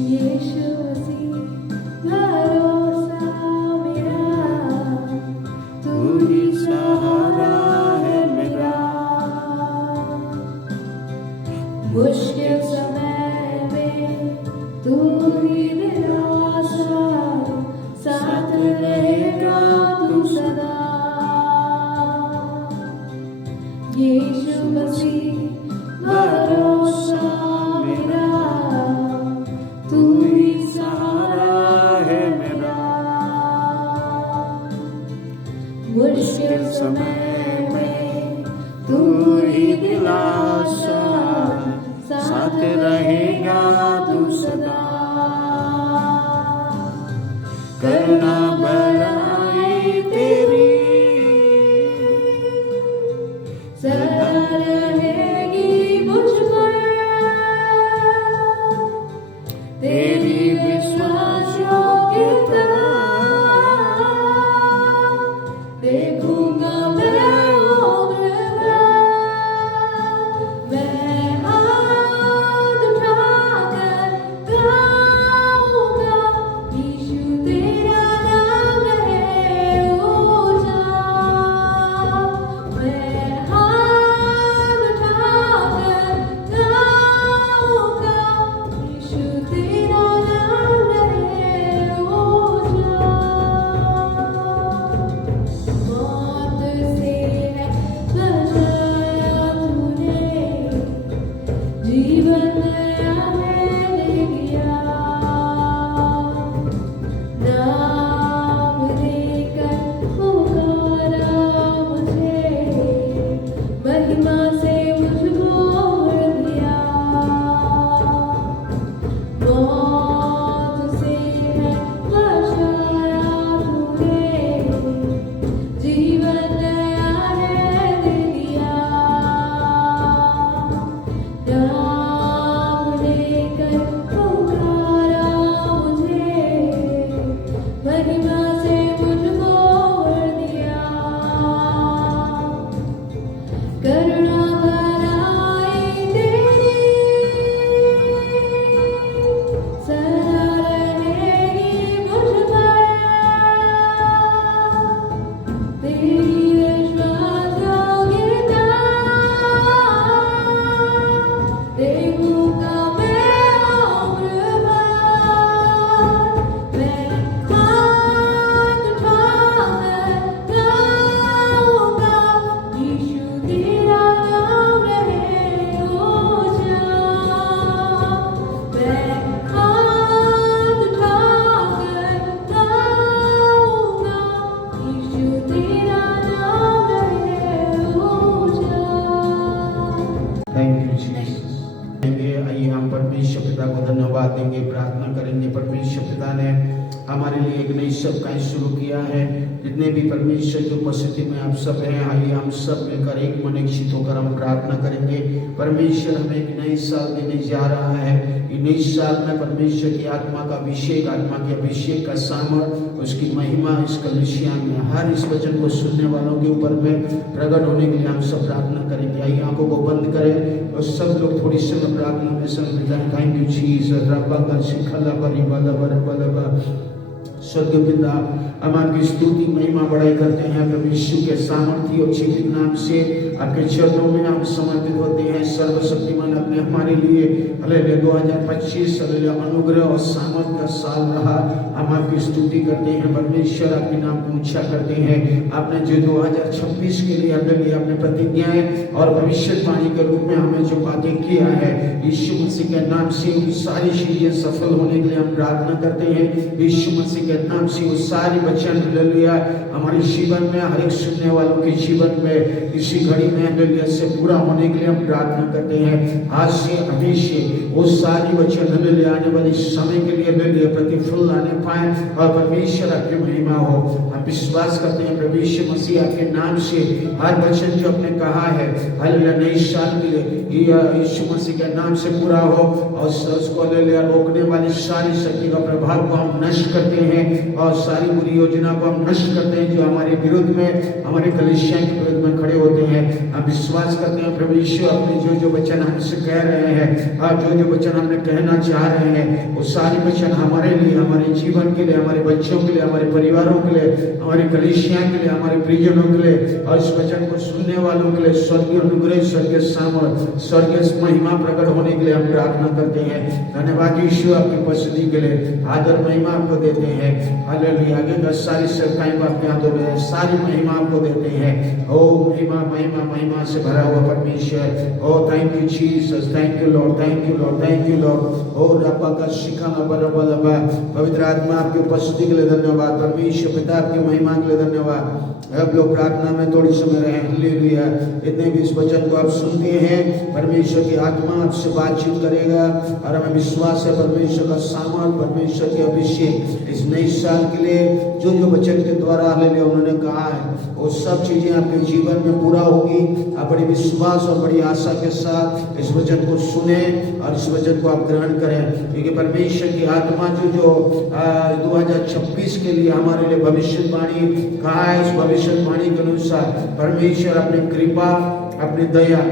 यीशु मसीह भरोसा मेरा, तू ही सहारा है मेरा। मुश्किल समय में तू ही दिलासा, साथ रहेगा तू सदा। यीशु मसीह भरोसा मेरा, तू ही सहारा है मेरा। मुश्किल समय में तू ही दिलासा, साथ रहेगा तू सदा। करना भलाई तेरी सदा रहेगी मुझ पर, तेरी विश्वास योग्यता देखूंगा मैं उम्र भर। मैं हाथ उठाकर गाऊंगा, यीशु तेरा नाम है ऊंचा। मैं हाथ उठाकर गाऊंगा, यीशु तेरा नाम है ऊंचा। मौत से है बचाया तूने, जीवन नया है दे दिया। नाम देकर पुकारा मुझे, महिमा से मुझको भर दिया। मौत से है बचाया तूने, जीवन नया है दे दिया। नाम लेकर पुकारा मुझे, महिमा से मुझको भर दिया। करुणा भलाई तेरी सदा रहेगी मुझ पर, तेरी विश्वास योग्यता देखूंगा मैं उम्र भर। मैं हाथ उठाकर गाऊंगा, यीशु तेरा नाम रहे ऊंचा। मैं हाथ उठाकर गाऊंगा, यीशु तेरा नाम रहे ऊंचा। Thank you Jesus. आइए हम परमेश्वर पिता को धन्यवाद देंगे, प्रार्थना करेंगे। परमेश्वर पिता ने हमारे लिए एक नई सप्ताह शुरू किया है। जितने भी परमेश्वर की उपस्थिति में आप सब हैं, आइए हम सब मिलकर एक मन एक चित्त होकर हम प्रार्थना करेंगे। परमेश्वर हमें एक नई साल देने जा रहा है। ये नई साल में परमेश्वर की आत्मा का अभिषेक, आत्मा के अभिषेक का सामर्थ, उसकी महिमा इस कलीसिया में हर इस वचन को सुनने वालों के ऊपर में प्रकट होने के लिए हम सब प्रार्थना करेंगे। आइए आंखों को बंद करें और सब लोग थोड़ी समय प्रार्थना में सम्मिलित हैं। Thank you Jesus. रब्बा का शिखला बरी बला बर बला स्वर्गीय पिता, हम आपकी स्तुति महिमा बढ़ाई करते हैं प्रभु यीशु के सामर्थ्य और जीवित नाम से। आपके चरणों में हम समर्पित होते हैं। सर्वशक्तिमान अपने हमारे लिए हालेलुया 2025 हालेलुया अनुग्रह और सामर्थ का साल रहा। हम आपकी स्तुति करते हैं परमेश्वर, आपके नाम को ऊंचा करते हैं। आपने जो 2026 के लिए हालेलुया अपने प्रतिज्ञाएं और भविष्यवाणी के रूप में हमें जो बातें किया है, यीशु मसीह के नाम से उन सारी चीजें सफल होने के लिए हम प्रार्थना करते हैं। यीशु मसीह के नाम से वो सारी वचन हालेलुया हमारे जीवन में, हर एक सुनने वालों के जीवन में इसी घड़ी में हालेलुया से पूरा होने के लिए हम प्रार्थना करते हैं। आज से अभी से वो सारी वचन हालेलुया आने वाले समय के लिए हालेलुया प्रतिफल लाने पाए और परमेश्वर आपकी महिमा हो। हम विश्वास करते हैं प्रभु यीशु मसीह आपके नाम से हर वचन जो आपने कहा है हालेलुया नई साल के लिए यीशु मसीह के नाम से पूरा हो और उसको हालेलुया रोकने वाली सारी शक्ति का प्रभाव को हम नष्ट करते हैं हैं और सारी बुरी योजना को हम नष्ट करते हैं जो हमारे विरुद्ध में, हमारे कलीसिया के विरुद्ध में खड़े होते हैं। हम विश्वास करते हैं प्रभु यीशु अपने जो जो वचन हमसे कह रहे हैं और जो जो वचन हमने कहना चाह रहे हैं वो सारे वचन हमारे लिए, हमारे जीवन के लिए, हमारे बच्चों के लिए, हमारे परिवारों के लिए, हमारे कलीसिया के लिए, हमारे परिजनों के लिए और इस वचन को सुनने वालों के लिए स्वर्गीय अनुग्रह, स्वर्गीय सामर्थ, स्वर्गीय महिमा प्रकट होने के लिए हम प्रार्थना करते हैं। धन्यवाद यीशु आपकी उपस्थिति के लिए, आदर महिमा आपको देते हैं। हालेलुया। आगे का सारी सेवकाएं आपके हाथों में है, सारी महिमा आपको देते हैं। ओ महिमा महिमा महिमा से भरा हुआ परमेश्वर, ओ thank you Jesus, thank you lord, thank you lord, thank you lord. ओ रब्बा का शिखाना बरबलबा, पवित्र आत्मा आपकी उपस्थिति के लिए धन्यवाद, परमेश्वर पिता आपकी महिमा के लिए धन्यवाद। अब लोग प्रार्थना में थोड़ी समय रहे। हालेलुया। इतने भी इस वचन को आप सुनते हैं, परमेश्वर की आत्मा आपसे बातचीत करेगा और हमें विश्वास है परमेश्वर का सामर्थ, परमेश्वर के अभिषेक इस नए साल के लिए जो जो वचन के द्वारा हालेलुया उन्होंने कहा है वो सब चीजें आपके जीवन में पूरा होगी। आप बड़ी विश्वास और बड़ी आशा के साथ इस वचन को सुने और इस वचन को आप ग्रहण करें, क्योंकि परमेश्वर की आत्मा जो 2026 के लिए हमारे लिए भविष्यवाणी कहा है, इस भविष्यवाणी के अनुसार परमेश्वर अपनी कृपा, अपनी दया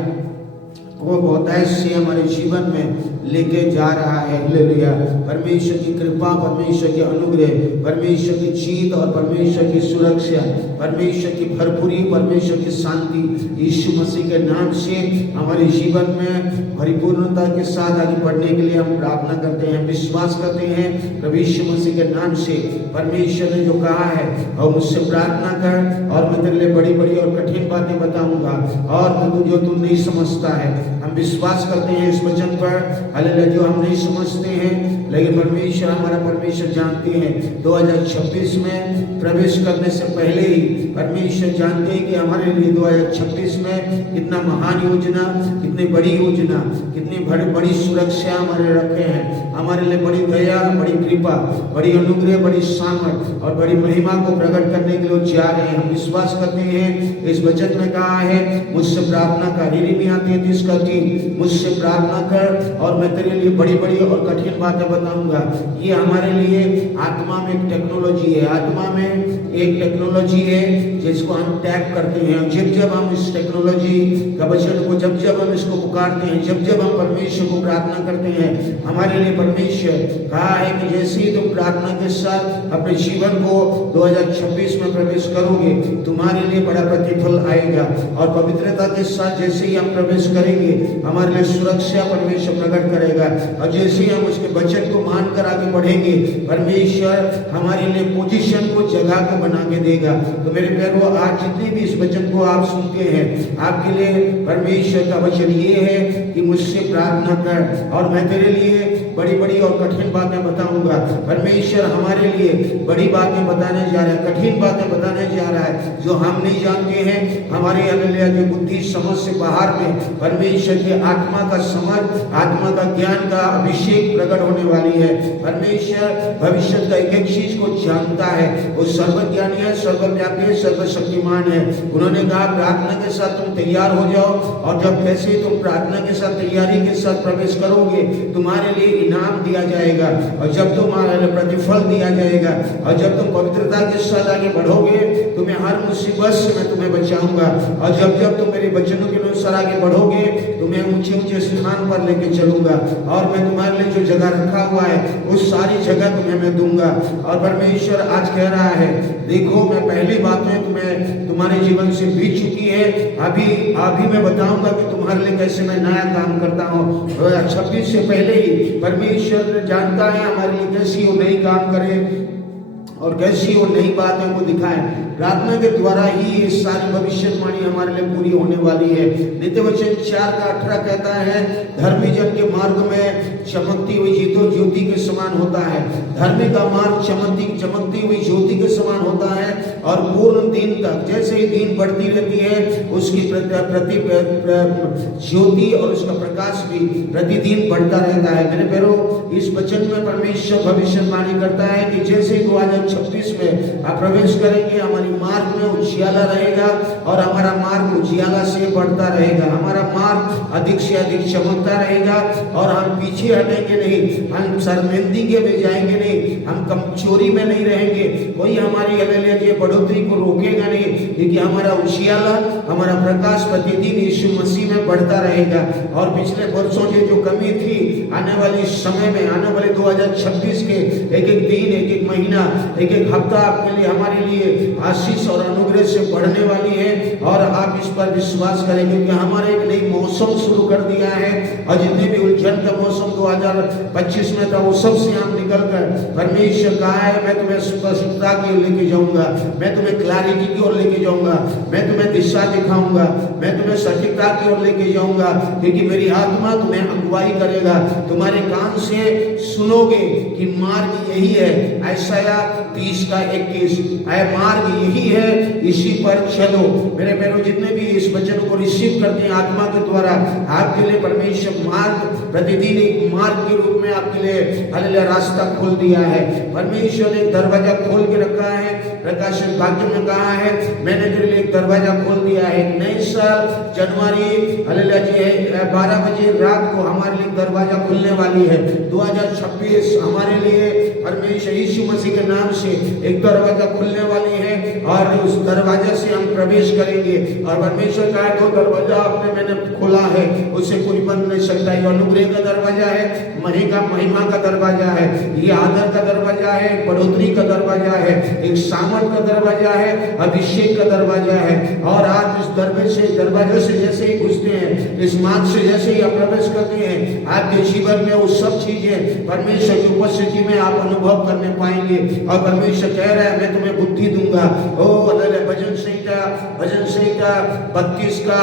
वो बहुत ऐसे हमारे जीवन में लेके जा रहा है। हालेलुया। परमेश्वर की कृपा, परमेश्वर के अनुग्रह, परमेश्वर की जीत और परमेश्वर की सुरक्षा, परमेश्वर की भरपूरी, परमेश्वर की शांति यीशु मसीह के नाम से हमारे जीवन में परिपूर्णता के साथ आगे बढ़ने के लिए हम प्रार्थना करते हैं, विश्वास करते हैं प्रभु यीशु मसीह के नाम से। परमेश्वर ने जो कहा है और मुझसे प्रार्थना कर और मैं तेरे लिए बड़ी बड़ी और कठिन बातें बताऊंगा और जो तू नहीं समझता है। हम विश्वास करते हैं इस वचन पर, हालेलुया, जो हम नहीं समझते हैं लेकिन परमेश्वर, हमारा परमेश्वर जानते हैं। 2026 में प्रवेश करने से पहले ही परमेश्वर जानते हैं कि हमारे लिए 2026 में कितना महान योजना, कितनी बड़ी योजना, कितनी बड़ी सुरक्षा हमारे रखे हैं, हमारे लिए बड़ी दया, बड़ी कृपा, बड़ी अनुग्रह, बड़ी सामर्थ और बड़ी महिमा को प्रकट करने के लिए जा रहे हैं। हम विश्वास करते हैं इस वचन में कहा है मुझसे प्रार्थना कर, यिर्मयाह 33:3, मुझसे प्रार्थना कर और मैं तेरे लिए बड़ी बड़ी और कठिन बातें बताऊंगा। ये हमारे लिए आत्मा में एक टेक्नोलॉजी है, आत्मा में एक टेक्नोलॉजी है जिसको हम टैप करते हैं। जब जब हम इस टेक्नोलॉजी का वचन को, जब जब हम इसको पुकारते हैं, जब जब हम परमेश्वर को प्रार्थना करते हैं, हमारे लिए परमेश्वर कहा है कि जैसे ही तुम प्रार्थना के साथ अपने जीवन को 2026 में प्रवेश करोगे, तुम्हारे लिए बड़ा प्रतिफल आएगा। और पवित्रता के साथ जैसे ही हम प्रवेश करेंगे, हमारे लिए सुरक्षा परमेश्वर प्रकट करेगा। और जैसे ही हम उसके वचन को मानकर आगे बढ़ेंगे, परमेश्वर हमारे लिए पोजीशन को, जगह को बना के देगा। तो मेरे प्यारों, आज जितने भी इस वचन को आप सुनते हैं, आपके लिए परमेश्वर का वचन ये है कि मुझसे प्रार्थना कर और मैं तेरे लिए बड़ी बड़ी और कठिन बातें बताऊंगा। परमेश्वर हमारे लिए बड़ी बातें बताने जा रहा है, कठिन बातें बताने जा रहा है जो हम नहीं जानते हैं। हमारे हालेलुया की बुद्धि समझ से बाहर में परमेश्वर की आत्मा का समझ, आत्मा का ज्ञान का अभिषेक प्रकट होने वाली है। परमेश्वर भविष्य का एक एक चीज को जानता है, वो सर्वज्ञानी है, सर्वव्यापी है, सर्वशक्तिमान है। उन्होंने कहा प्रार्थना के साथ तुम तैयार हो जाओ और जब कैसे तुम प्रार्थना के साथ तैयारी के साथ प्रवेश करोगे, तुम्हारे लिए इनाम दिया जाएगा और जब तुम्हारे प्रतिफल दिया जाएगा और जब तुम पवित्रता के साथ आगे बढ़ोगे, तुम्हें हर मुसीबत से मैं तुम्हें बचाऊंगा। और जब जब तुम मेरे वचनों के अनुसार आगे बढ़ोगे, तुम्हें ऊंचे ऊंचे स्थान पर लेके चलूंगा और मैं तुम्हारे लिए जो जगह रखा हुआ है उस सारी जगह तुम्हें मैं दूंगा। और परमेश्वर आज कह रहा है, देखो मैं पहली बातें तुम्हें तुम्हारे जीवन से बीत चुकी है, अभी मैं बताऊंगा कि तुम्हारे लिए कैसे मैं नया काम करता हूँ। 2026 से पहले ही परमेश्वर जानता है हमारे लिए कैसी वो नई काम करे और कैसी वो नई बातें को दिखाए। प्रार्थना के द्वारा ही ये सारी भविष्यवाणी हमारे लिए पूरी होने वाली है। नित्य वचन 4:18 कहता है, धर्मी जन के मार्ग में चमकती हुई ज्योति के समान होता है। धर्मी का मार्ग चमकती हुई ज्योति के समान होता है और पूर्ण दिन तक, जैसे ही दिन बढ़ती रहती है उसकी प्रति ज्योति और उसका प्रकाश भी प्रतिदिन बढ़ता रहता है। मेरे प्यारो, इस वचन में परमेश्वर भविष्यवाणी करता है कि जैसे 2026 में आप प्रवेश करेंगे, हमारी मार्ग में उजियाला रहेगा और हमारा मार्ग उजियाला से बढ़ता रहेगा। हमारा मार्ग अधिक से अधिक चमकता रहेगा और हम पीछे हटेंगे नहीं, हम शर्मिंदगी में जाएंगे नहीं, हम कमजोरी में नहीं रहेंगे। कोई हमारी हालेलुया बढ़ोतरी को रोकेगा नहीं, क्योंकि हमारा उजियाला, हमारा प्रकाश प्रतिदिन यीशु मसीह में बढ़ता रहेगा। और पिछले वर्षों की जो कमी थी, आने वाले समय में, आने वाले 2026 के एक एक दिन, एक एक महीना, एक एक हफ्ता आपके लिए, हमारे लिए आशीष और अनुग्रह से बढ़ने वाली है। और आप इस पर विश्वास करें, क्योंकि हमारे एक नई मौसम शुरू कर दिया है और जितने भी उलझन का मौसम 2025 में था, वो सब से हम निकल कर परमेश्वर कहा है, मैं तुम्हें स्पष्टता की ओर लेके जाऊंगा, मैं तुम्हें क्लैरिटी की ओर लेके जाऊंगा, मैं तुम्हें दिशा दिखाऊंगा, मैं तुम्हें सटीकता की ओर लेके जाऊंगा, क्योंकि मेरी आत्मा तुम्हें अगुवाई करेगा। तुम्हारे कान से सुनोगे कि मार्ग यही है, ऐसाया 30:21, मार्ग यही है, इसी पर चलो। मेरे प्यारों, जितने भी इस वचन को रिसीव करते हैं आत्मा के द्वारा, आपके लिए परमेश्वर मार्ग, प्रतिदिन एक मार्ग के रूप में आपके लिए हालेलुया रास्ता खोल दिया है। परमेश्वर ने एक दरवाजा खोल के रखा है। प्रकाशित वाक्य में कहा है, मैंने तेरे लिए एक दरवाजा खोल दिया है। एक नए साल जनवरी हालेलुया जी है 12 बजे रात को हमारे लिए दरवाजा खुलने वाली है। 2026 हमारे लिए परमेश्वर यीशु मसीह के नाम से एक दरवाजा खुलने वाली है और उस दरवाजा से हम प्रवेश करेंगे। और परमेश्वर का जो दरवाजा आपने मैंने खोला है, उसे कोई बंद नहीं सकता। ये अनुग्रह का दरवाजा है, महिमा का दरवाजा है, ये आदर का दरवाजा है, बढ़ोतरी का दरवाजा है, एक सामर्थ का दरवाजा है, अभिषेक का दरवाजा है। और आप इस दरवाजे से जैसे ही घुसते हैं, इस मार्ग से जैसे ही आप प्रवेश करते हैं, आपके जीवन में वो सब चीजें परमेश्वर की उपस्थिति में आप अनुभव करने पाएंगे। और परमेश्वर कह रहा है, मैं तुम्हें बुद्धि दूंगा। ओ भजन संहिता 32 का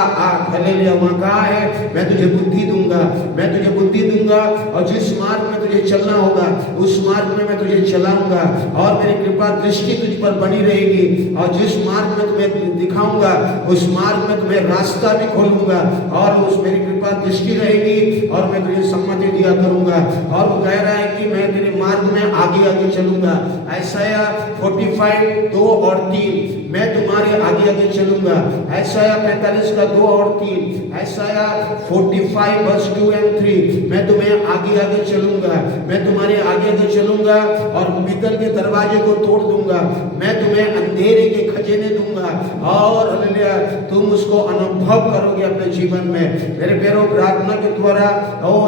हालेलुया वहां कहा है, मैं तुझे बुद्धि दूंगा, मैं तुझे बुद्धि दूंगा और जिस मार्ग में तुझे चलना होगा उस मार्ग में मैं तुझे चलाऊंगा और मेरी कृपा दृष्टि तुझ पर बनी रहेगी। और जिस मार्ग में तुम्हें दिखाऊंगा उस मार्ग में तुम्हें रास्ता भी खोलूंगा और उस मेरी कृपा दृष्टि रहेगी और मैं तुझे सम्मति दिया करूंगा। और वो कह रहा है कि मैं तेरे मार्ग में आगे आगे चलूंगा। ऐसाया 45 2 और 3, मैं तुम्हारे आगे आगे चलूंगा। ऐसाया 45 का 2 और 3, ऐसाया 45 वर्स 2 और 3, मैं तुम्हें आगे आगे चलूंगा, मैं तुम्हारे आगे आगे चलूंगा और पीतल के दरवाजे को तोड़ दूंगा, मैं तुम्हें अंधेरे के खजाने दूंगा और हालेलुया तुम उसको अनुभव करोगे अपने जीवन में। मेरे प्यारों, प्रार्थना के द्वारा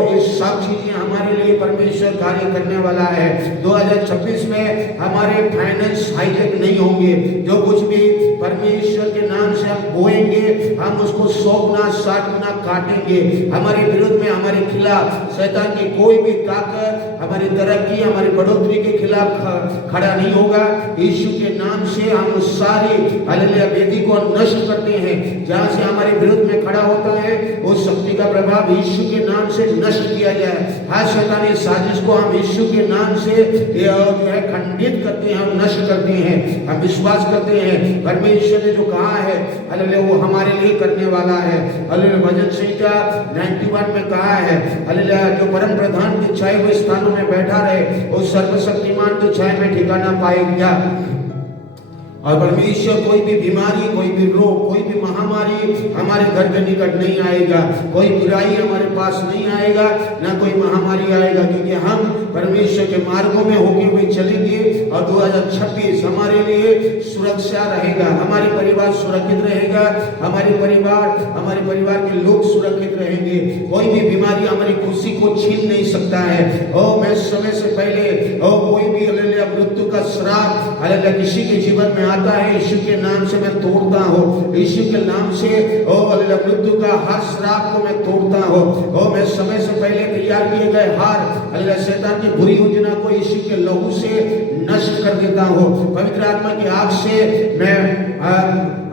ये सब चीजें हमारे लिए परमेश्वर कार्य करने वाला है। 2026 में हमारे फाइनेंस हाईजेक नहीं होंगे। जो कुछ भी परमेश्वर के नाम से हम बोएंगे, हम उसको 100 गुना 60 गुना काटेंगे। हमारे विरुद्ध में, हमारे खिलाफ शैतान की कोई भी ताकत हमारी तरक्की, हमारी बढ़ोतरी के खिलाफ खड़ा नहीं होगा। यीशु के नाम से हम उस सारी हालेलुया वेदी को नष्ट करते हैं। जहां से हमारे विरुद्ध में खड़ा होता है उस शक्ति का प्रभाव यीशु के नाम से नष्ट किया जाए। हर शैतानी साजिश को हम यीशु के नाम से खंडित करते हैं, हम नष्ट करते हैं। हम विश्वास करते हैं परमेश्वर ने जो कहा है हालेलुया वो हमारे लिए करने वाला है। हालेलुया भजन संहिता 91 में कहा है हालेलुया जो परम प्रधान के छाए हुए स्थानों में बैठा रहे उस सर्वशक्तिमान के छाए में ठिकाना पाएगा। और परमेश्वर कोई भी बीमारी, कोई भी रोग, कोई भी महामारी हमारे घर के निकट नहीं आएगा, कोई बुराई हमारे पास नहीं आएगा, ना कोई महामारी आएगा, क्योंकि हम परमेश्वर के मार्गों में होके हुए चलेंगे। और 2026 हमारे लिए सुरक्षा रहेगा, हमारे परिवार सुरक्षित रहेगा, हमारे परिवार के लोग सुरक्षित रहेंगे। कोई भी बीमारी हमारी खुशी को छीन नहीं सकता है। मैं समय से पहले कोई भी हालेलुया मृत्यु का श्राप हालेलुया किसी के जीवन में आता है, यीशु के नाम से मैं तोड़ता हूँ। यीशु के नाम से हालेलुया मृत्यु का हर श्राप को मैं तोड़ता हूँ। मैं समय से पहले तैयार किए गए हर हालेलुया शैतान की बुरी योजना को यीशु के लहू से नष्ट कर देता हूँ। पवित्र आत्मा की आग से मैं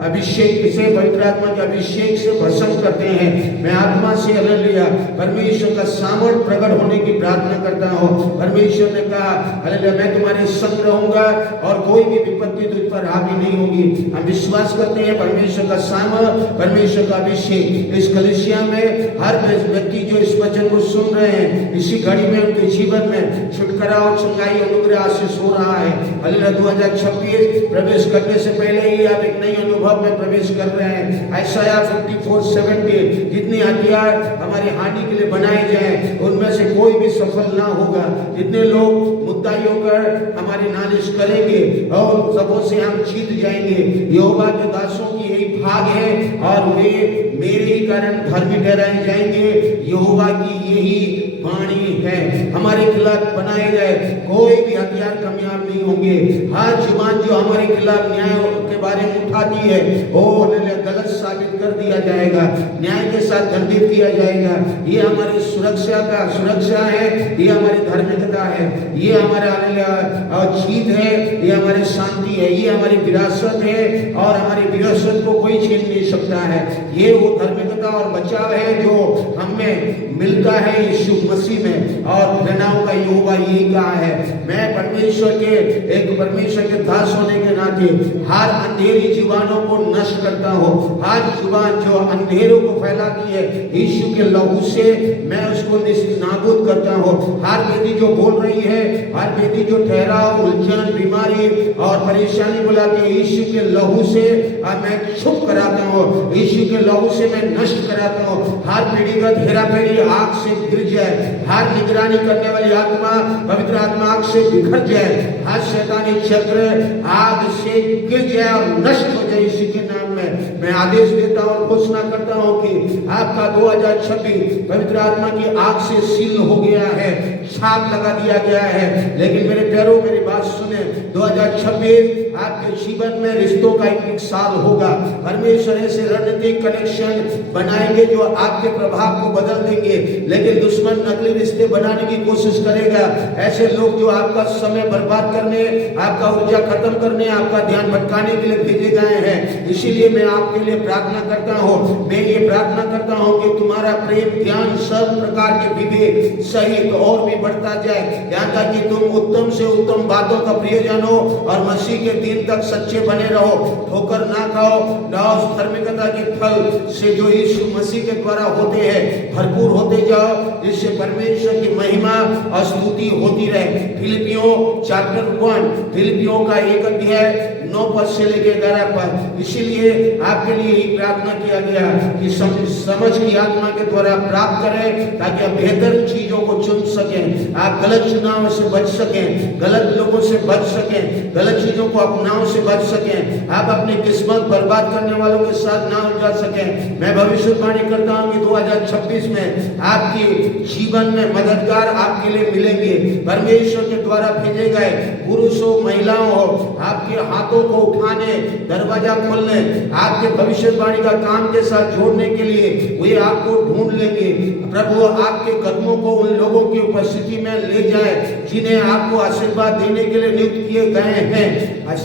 अभिषेक से, पवित्र आत्मा के अभिषेक से भस्म करते हैं। मैं आत्मा से हालेलुया परमेश्वर का सामर्थ प्रकट होने की प्रार्थना करता हूँ। परमेश्वर ने कहा हालेलुया मैं तुम्हारे संग रहूंगा और कोई भी विपत्ति तुझ पर हावी नहीं होगी। हम विश्वास करते हैं परमेश्वर का सामर्थ, परमेश्वर का अभिषेक इस कलीसिया में हर व्यक्ति जो इस वचन को सुन रहे हैं, इसी घड़ी में उनके जीवन में छुटकारा और चंगाई अनुग्रह आशीष हो रहा है। हालेलुया 2026 प्रवेश करने से पहले ही आप एक नई अनुभव में प्रवेश कर रहे हैं। यशायाह 54:70 जितने हथियार हमारी हानि के लिए बनाए जाए उनमें से कोई भी सफल ना होगा। जितने लोग मुद्दाई होकर हमारी नालिश करेंगे और सबों से हम जीत जाएंगे। यहोवा के दासों की यही भाग है और वे मेरे ही कारण धर्मी ठहराए जाएंगे। यहोवा की यही वाणी है। हमारे खिलाफ बनाए गए कोई भी हथियार कामयाब नहीं होंगे। हर जुबान जो हमारे खिलाफ न्याय के बारे में उठाती है वो गलत साबित कर दिया जाएगा, न्याय के साथ दंडित किया जाएगा। ये हमारी सुरक्षा है, ये हमारी धार्मिकता है, ये हमारा जीत है, ये हमारी शांति है, ये हमारी विरासत है और हमारी विरासत को कोई छीन नहीं सकता है। ये वो धार्मिकता और बचाव है जो हमें मिलता है यीशु मसीह में और घृणाओं का यहोवा यही कहा है। मैं परमेश्वर के दास होने के नाते हर अंधेरी जुबानों को नष्ट करता हूँ। हर जुबान जो अंधेरों को फैलाती है यीशु के लहू से मैं उसको नाबूद करता हूँ। हर बेटी जो बोल रही है, हर बेटी जो ठहराव, उलझन, बीमारी और परेशानी बुलाती है यीशु के लहू से मैं चुप कराता हूँ। यीशु के लहू से मैं नष्ट कराता हूँ। हर पीढ़ीगत हेराफेरी आग से गिर जाए, हर निगरानी करने वाली आत्मा पवित्र आत्मा आग से बिखर जाए, हर शैतानी चक्र आग से गिर जाए और नष्ट हो जाए। इसी के नाम में मैं आदेश देता हूँ और घोषणा करता हूँ कि आपका 2026 पवित्र आत्मा की आग से सील हो गया है, छाप लगा दिया गया है। लेकिन मेरे प्यारों मेरी बात सुने, 2026 आपके जीवन में रिश्तों का एक साल होगा। परमेश्वर ऐसे रणनीतिक कनेक्शन बनाएंगे जो आपके प्रभाव को बदल देंगे। लेकिन दुश्मन नकली रिश्ते बनाने की कोशिश करेगा। ऐसे लोग जो आपका समय बर्बाद करने, आपका ऊर्जा खत्म करने, आपका ध्यान भटकाने के लिए भेजे गए हैं। इसीलिए मैं आपके लिए प्रार्थना करता हूँ। मैं ये प्रार्थना करता हूँ कि तुम्हारा प्रेम, ज्ञान, सब प्रकार के विवेक सहित और भी बढ़ता जाए, यहाँ तक कि तुम उत्तम से उत्तम बातों का प्रिय जानो और मसीह के दिन तक सच्चे बने रहो। ठोकर ना खाओ, उस धार्मिकता के फल से जो यीशु मसीह के द्वारा होते हैं भरपूर होते जाओ, जिससे परमेश्वर की महिमा और स्तुति होती रहे। फिलिपियों चैप्टर 1, फिलिपियों का 1 अध्याय 9 पद से लेकर 11 पद। इसीलिए आपके लिए ही प्रार्थना किया गया कि समझ की आत्मा के द्वारा प्राप्त करें ताकि आप बेहतर चीजों को चुन सकें, आप गलत चुनाव से बच सकें, गलत लोगों से बच सकें, गलत चीजों को अपनाओं से बच सकें, आप अपनी किस्मत बर्बाद करने वालों के साथ ना उलझा सकें। मैं भविष्यवाणी करता हूं कि 2026 में आपके जीवन में मददगार आपके लिए मिलेंगे। परमेश्वर के द्वारा भेजे गए पुरुष हो, महिलाओं हो, आपके हाथों को उठाने, दरवाजा खोलने, आपके भविष्यवाणी का काम के साथ जोड़ने के लिए वे आपको ढूंढ लेंगे। प्रभु आपके कदमों को उन लोगों की उपस्थिति में ले जाए जिन्हें आपको आशीर्वाद देने के लिए नियुक्त किए गए हैं।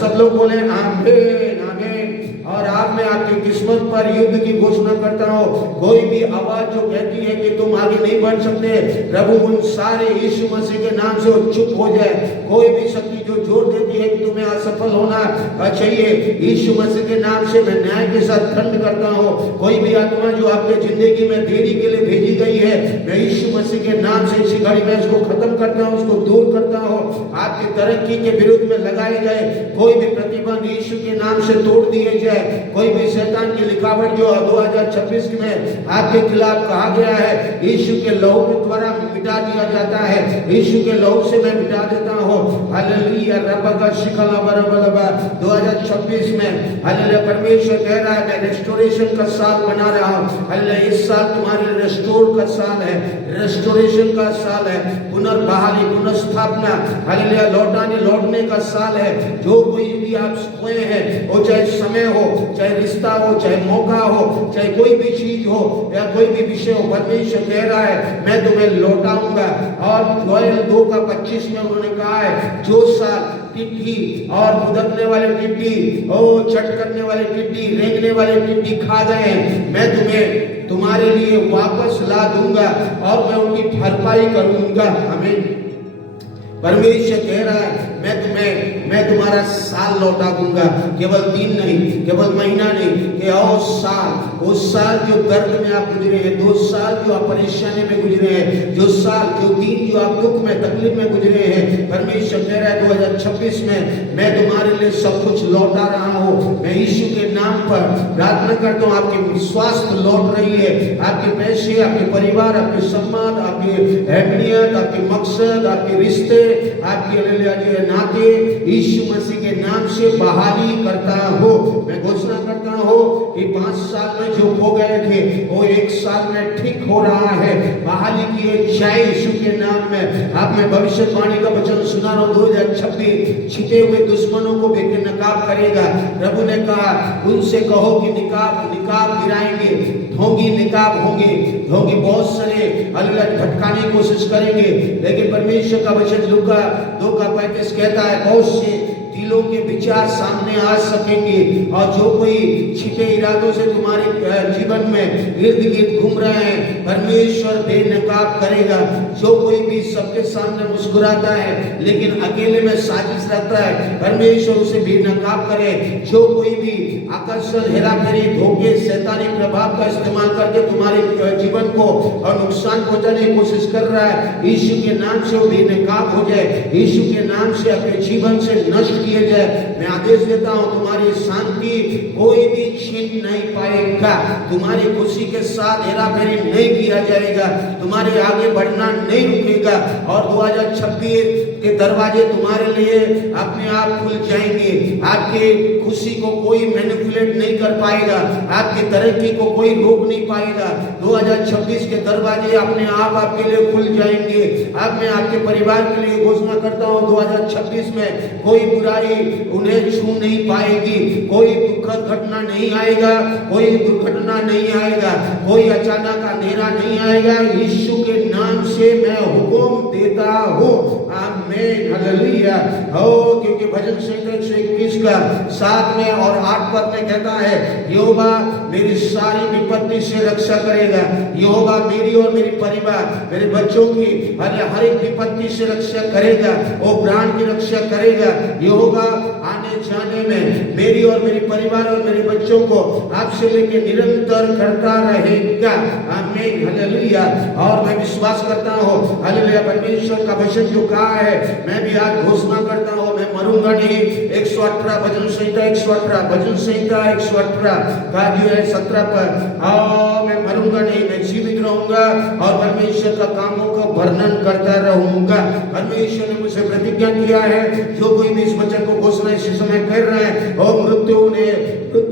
सब लोग बोले आमीन आमीन। और आप में आपकी किस्मत पर युद्ध की घोषणा करता हूँ। कोई भी आवाज जो कहती है कि तुम आगे नहीं बढ़ सकते, प्रभु उन सारे यीशु मसीह के नाम से चुप हो जाए। कोई भी शक्ति जो जोर देती है कि तुम्हें असफल होना चाहिए, यीशु मसीह के नाम से मैं न्याय के साथ खंड करता हूँ। कोई भी आत्मा जो आपके जिंदगी में देरी के लिए भेजी गई है, मैं यीशु मसीह के नाम से इसी घड़ी में इसको खत्म करता हूँ, उसको दूर करता हूँ। आपकी तरक्की के विरुद्ध में लगाए गए कोई भी प्रतिबंध यीशु के नाम से तोड़ दिए जाए। कोई भी शैतान की लिखावट जो 2026 में आपके खिलाफ कहा गया है, यीशु के लहू के द्वारा मिटा दिया जाता है। यीशु के लहू से मैं मिटा देता हूँ। हालेलुया। रब का शिकला बरबलबा 2026 में हालेलुया परमेश्वर कह रहा है मैं रेस्टोरेशन का साल बना रहा हूँ। हालेलुया इस साल तुम्हारे रेस्टोर का साल है, रेस्टोरेशन का साल है, पुनर्बहाली, पुनर्स्थापना, हालेलुया लौटने का साल है। जो कोई भी आप खोए हैं, वो चाहे समय हो, चाहे रिश्ता हो, चाहे मौका हो, चाहे कोई भी चीज हो या कोई भी विषय हो, परमेश्वर कह रहा है मैं तुम्हें लौटाऊंगा। और जोएल 2:25 में उन्होंने कहा है जो साल टिड्डी और फुदकने वाले टिड्डी, चट करने वाले टिड्डी, रेंगने वाले टिड्डी खा गए, मैं तुम्हें तुम्हारे लिए वापस ला दूंगा और मैं उनकी भरपाई करूंगा। हमें परमेश्वर कह रहा है मैं तुम्हारा साल लौटा दूंगा, केवल दिन नहीं, केवल महीना नहीं, कि वो साल जो दर्द में आप गुजरे हैं, 2 साल जो आप परेशानी में गुजरे हैं, जो दिन जो आप दुख में तकलीफ में गुजरे हैं, परमेश्वर कह रहा है 2026 में मैं तुम्हारे लिए सब कुछ लौटा रहा हूँ। मैं यीशु के नाम पर प्रार्थना करता हूँ, आपकी स्वास्थ्य लौट रही है, आपके पैसे, आपके परिवार, आपके सम्मान, आपकी अहमियत, आपके मकसद, आपके रिश्ते, आपके नाते यीशु मसीह के नाम से बहाली करता हो। मैं घोषणा करता हूँ कि 5 साल में जो हो गए थे वो 1 साल में ठीक हो रहा है। बहाली की जाए यीशु के नाम में। आप में भविष्यवाणी का वचन सुना रहा हूँ, 2026 छिपे हुए दुश्मनों को बेनकाब करेगा। प्रभु ने कहा उनसे कहो कि निकाब गिराएंगे, ढोंगी निकाब होंगे, ढोंगी बहुत सारे अलग भटकाने की कोशिश करेंगे, लेकिन परमेश्वर का वचन लूका 2:35 कहता है बहुत से दिलों के विचार सामने आ सकेंगे, और जो कोई छिपे इरादों से तुम्हारे जीवन में इर्द गिर्द घूम रहे हैं, परमेश्वर बेनकाब करेगा। जो कोई भी सबके सामने मुस्कुराता है लेकिन अकेले में साजिश रखता है, परमेश्वर उसे बेनकाब करे। जो कोई भी आकर्षण, हेराफेरी, धोखे, शैतानी प्रभाव का इस्तेमाल करके तुम्हारे जीवन को और नुकसान पहुंचाने की कोशिश कर रहा है, यीशु के नाम से वो बेनकाब हो जाए, यीशु के नाम से अपने जीवन से नष्ट किए जाए। मैं आदेश देता हूं तुम्हारी शांति कोई भी छीन नहीं पाएगा, तुम्हारी खुशी के साथ हेराफेरी नहीं किया जाएगा, तुम्हारे आगे बढ़ना नहीं रुकेगा, और 2026 के दरवाजे तुम्हारे लिए अपने आप खुल जाएंगे। आपके खुशी को कोई मैनिपुलेट नहीं कर पाएगा, आपकी तरक्की को कोई रोक नहीं पाएगा। 2026 के दरवाजे अपने आप आपके लिए खुल जाएंगे। अब मैं आपके परिवार के लिए घोषणा करता हूं 2026 में कोई बुराई उन्हें छू नहीं पाएगी, कोई दुखद घटना नहीं आएगा, कोई दुर्घटना नहीं आएगा, कोई अचानक अंधेरा नहीं आएगा। यीशु के नाम से मैं हुक्म देता हूं, आमीन, हालेलुया। क्योंकि भजन संहिता 121 का 7 में और 8 पद में कहता है यहोवा मेरी सारी विपत्ति से रक्षा करेगा। यहोवा मेरी और मेरी परिवार, मेरे बच्चों की हर एक विपत्ति से रक्षा करेगा, वो प्राण की रक्षा करेगा। यहोवा आने जाने में मेरी और मेरी परिवार और मेरे बच्चों को आपसे लेके निरंतर करता रहेगा, आमीन, हालेलुया। और मैं विश्वास करता हूँ, हालेलुया, परमेश्वर का वचन जो कहा है मैं भी आज घोषणा करता हूँ, मैं मरूंगा नहीं। 118 भजन संहिता 118 का जो है 17 पर, मैं मरूंगा नहीं, मैं जीवित रहूंगा और परमेश्वर का कामों का वर्णन करता रहूंगा। परमेश्वर ने मुझसे प्रतिज्ञा किया है, जो कोई भी इस वचन को घोषणा इस समय कर रहे हैं और मृत्यु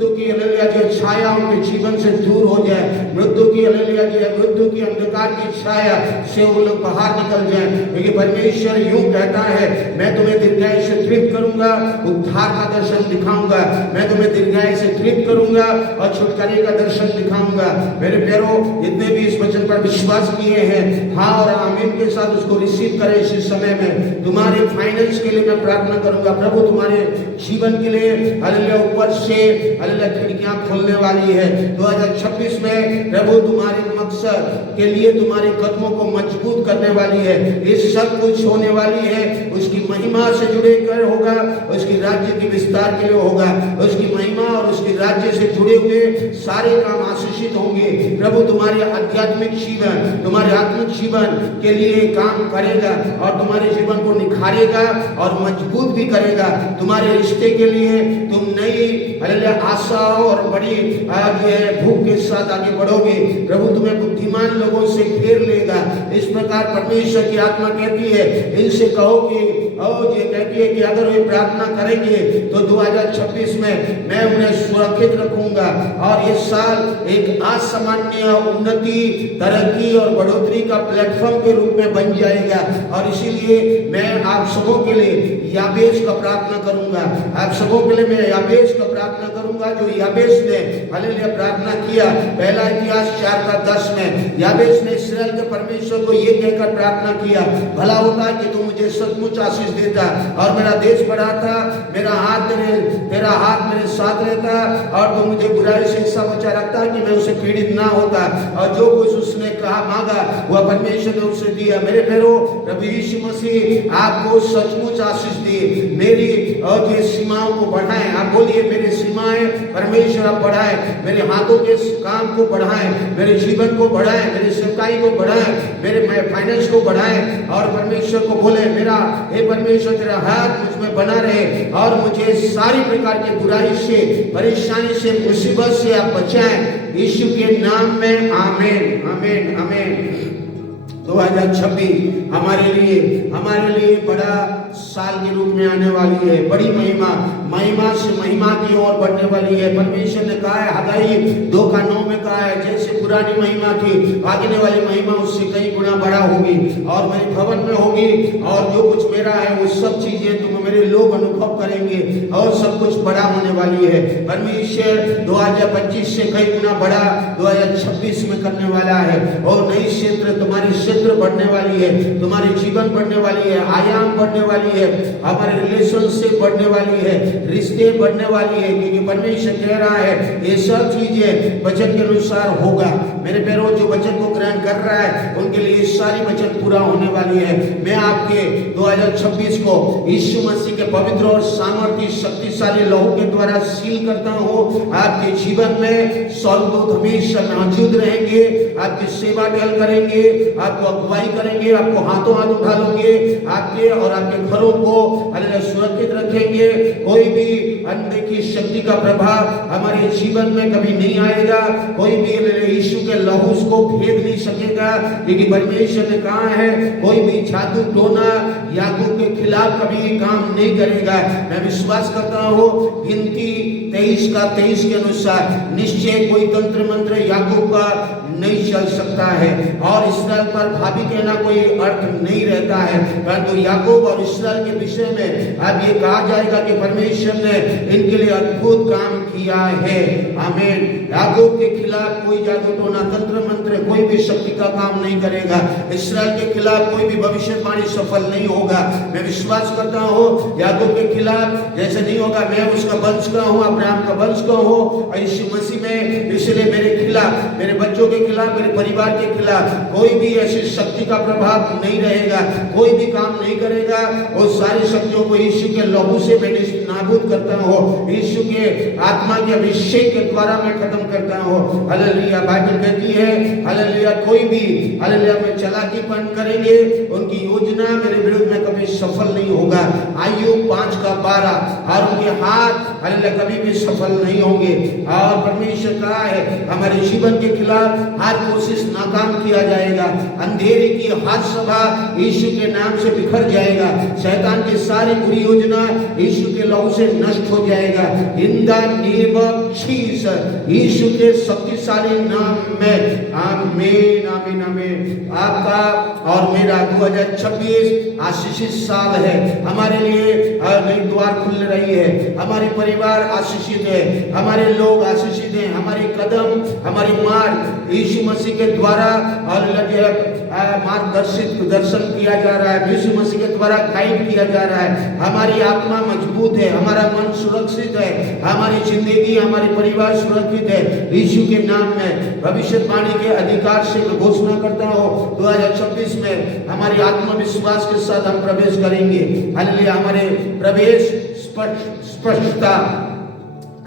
की हालेलुया जो छाया उनके जीवन से दूर हो जाए, मृत्यु की हालेलुया जो है मृत्यु की अंधकार की छाया से वो लोग बाहर निकल जाए। क्योंकि परमेश्वर यूं कहता है मैं तुम्हें दीर्घायु से तृप्त करूंगा, उद्धार का दर्शन दिखाऊंगा, मैं तुम्हें दीर्घायु से तृप्त करूंगा और छुटकारे का दर्शन दिखाऊंगा। मेरे प्यारों, जितने भी इस वचन पर विश्वास किए हैं, हाँ और आमीन के साथ उसको रिसीव करें। इस समय में तुम्हारे फाइनेंस के लिए मैं प्रार्थना करूंगा, प्रभु तुम्हारे जीवन के लिए हालेलुया ऊपर से हालेलुया खिड़कियां खुलने वाली है। 2026 में प्रभु तुम्हारे मकसद के लिए तुम्हारे कदमों को मजबूत करने वाली है। ये सब कुछ होने वाली है उसकी महिमा से जुड़े कर होगा, उसकी राज्य की विस्तार के लिए होगा। उसकी महिमा और उसके राज्य से जुड़े हुए सारे काम आशीषित होंगे। प्रभु तुम्हारे आध्यात्मिक जीवन, तुम्हारे आत्मिक जीवन के लिए काम करेगा और तुम्हारे जीवन को निखारेगा और मजबूत भी करेगा। तुम्हारे रिश्ते के लिए तुम नई हालेलुया आशाओं और बड़ी जो है भूख के साथ आगे बढ़ोगे। प्रभु तुम्हें बुद्धिमान लोगों से घेर लेगा। इस प्रकार परमेश्वर की आत्मा कहती है, इनसे कहो कि ये कहती है कि अगर वे प्रार्थना करेंगे तो 2026 में मैं उन्हें सुरक्षित रखूंगा और ये साल एक असामान्य उन्नति, तरक्की और बढ़ोतरी का प्लेटफॉर्म के रूप में बन जाएगा। और इसीलिए मैं आप सबों के लिए याबेश का प्रार्थना करूंगा। आप सबों के लिए मैं याबेश का प्रार्थना करूंगा जो याबेश ने हालेलुया प्रार्थना किया। पहला इतिहास 4:10 में याबेश ने इस्राएल के परमेश्वर को ये कहकर प्रार्थना किया, भला होता है कि तू मुझे सचमुच आशीष देता और मेरा देश बढ़ाता, तेरा हाथ मेरे साथ रहता और तू मुझे बुराई से ऐसा बचा रखता कि मैं उसे पीड़ित ना होता। और जो कुछ उसने कहा मांगा वह परमेश्वर ने उसे दिया। मेरे प्यारो प्रभु यीशु मसीह आपको सचमुच आशीष दिए, मेरी और ये सीमाओं को बढ़ाएं। आप बोलिए मेरी सीमाएं परमेश्वर आप बढ़ाएं, मेरे हाथों के काम को बढ़ाएं, मेरे जीवन को बढ़ाएं, मेरी सेवकाई को बढ़ाएं, मेरे फाइनेंस को बढ़ाएं। और परमेश्वर को बोले मेरा हे परमेश्वर तेरा हाथ मुझ में बना रहे और मुझे सारी प्रकार की बुराई से, परेशानी से, मुसीबत से आप बचाएं यीशु के नाम में। आमीन आमीन आमीन। 2026 हमारे लिए बड़ा साल के रूप में आने वाली है। बड़ी महिमा से महिमा की ओर बढ़ने वाली है। परमेश्वर ने कहा है, हगाई 2:9 में कहा है, जैसे पुरानी महिमा थी आगे वाली महिमा उससे कई गुना बड़ा होगी और मेरे भवन में होगी। और जो कुछ मेरा है वो सब चीजें तुम मेरे लोग अनुभव करेंगे और सब कुछ बड़ा होने वाली है। परमेश्वर 2025 से कई गुना बड़ा 2026 में करने वाला है। और नई क्षेत्र, तुम्हारी क्षेत्र बढ़ने वाली है, तुम्हारी जीवन बढ़ने वाली है, आयाम बढ़ने वाली है, हमारे रिलेशनशिप बढ़ने वाली है, रिश्ते बढ़ने वाली है। क्योंकि परमेश्वर कह रहा है ये सब चीजें वचन के अनुसार होगा। मेरे प्यारों जो वचन को ग्रहण कर रहा है उनके लिए ये सारी वचन पूरा होने वाली है। मैं आपके 2026 को यीशु मसीह के पवित्र और सामर्थ्य शक्तिशाली लहू के द्वारा सील करता हूँ। आपके जीवन में स्वर्गदूत हमेशा मौजूद रहेंगे, आपकी सेवा टहल करेंगे, आपको अगुवाई करेंगे, आपको हाथों हाथ उठा लोगे, आपके और आपके घरों को सुरक्षित रखेंगे। कोई भी अनदेखी शक्ति का प्रभाव हमारे जीवन में कभी नहीं आएगा। कोई भी यीशु के लहू को भेद नहीं सकेगा। क्योंकि परमेश्वर ने कहा है कोई भी जादू टोना याकूब के खिलाफ कभी काम नहीं करेगा। मैं विश्वास करता हूँ गिनती 23 के अनुसार निश्चय कोई तंत्र मंत्र याकूब का नहीं चल सकता है और इस्राएल पर भाभी कहना कोई अर्थ नहीं रहता है। परंतु याकूब और इस्राएल के विषय में अब ये कहा जाएगा कि परमेश्वर ने इनके लिए अद्भुत काम किया है। आमीन। याकूब के खिलाफ कोई जादू टोना तंत्र मंत्र कोई भी शक्ति का काम नहीं करेगा। इस्राएल के खिलाफ कोई भी भविष्यवाणी सफल नहीं होगा। मैं विश्वास करता हूँ याकूब के खिलाफ जैसे नहीं होगा। मैं उसका वंश का हूँ, अब्राहम का वंश का हूँ और यीशु मसीह में, इसलिए मेरे खिलाफ, मेरे बच्चों के खिलाफ, मेरे परिवार के खिलाफ कोई भी ऐसी शक्ति का प्रभाव नहीं रहेगा, कोई भी काम नहीं करेगा। और सारी शक्तियों को यीशु के लहू से मैं नाबूद करता हूँ, यीशु के आत्मा के अभिषेक के द्वारा मैं खत्म करता हूँ। हालेलुया। बाइबल कहती है हालेलुया कोई भी हालेलुया में चालाकीपन करेंगे उनकी योजना मेरे विरुद्ध में कभी सफल नहीं होगा। आयु 5:12 और उनके हाथ हालेलुया कभी भी सफल नहीं होंगे। और परमेश्वर कहा है हमारे जीवन के खिलाफ हर कोशिश नाकाम किया जाएगा। अंधेरे की हर सभा यीशु के नाम से बिखर जाएगा। शैतान की सारी बुरी योजना यीशु के लहू से नष्ट हो जाएगा। In the name of Jesus, यीशु के शक्तिशाली नाम में। आमीन आमीन आमीन। आपका और मेरा 2026 आशीषित साल है। हमारे लिए नई द्वार खुल रही है। हमारे परिवार आशीषित है, हमारे लोग आशीषित हैं, हमारे कदम, हमारी मार्ग यीशु मसीह के द्वारा मार्गदर्शन किया जा रहा है। यीशु मसीह के द्वारा गाइड किया जा रहा है। हमारी आत्मा मजबूत है, हमारा मन सुरक्षित है, हमारी जिंदगी, हमारी परिवार सुरक्षित है यीशु के नाम में। भविष्यवाणी के अधिकार से मैं घोषणा करता हूँ 2026 में हमारी आत्मविश्वास के साथ हम प्रवेश करेंगे। हालेलुया। हमारे प्रवेश स्पष्टता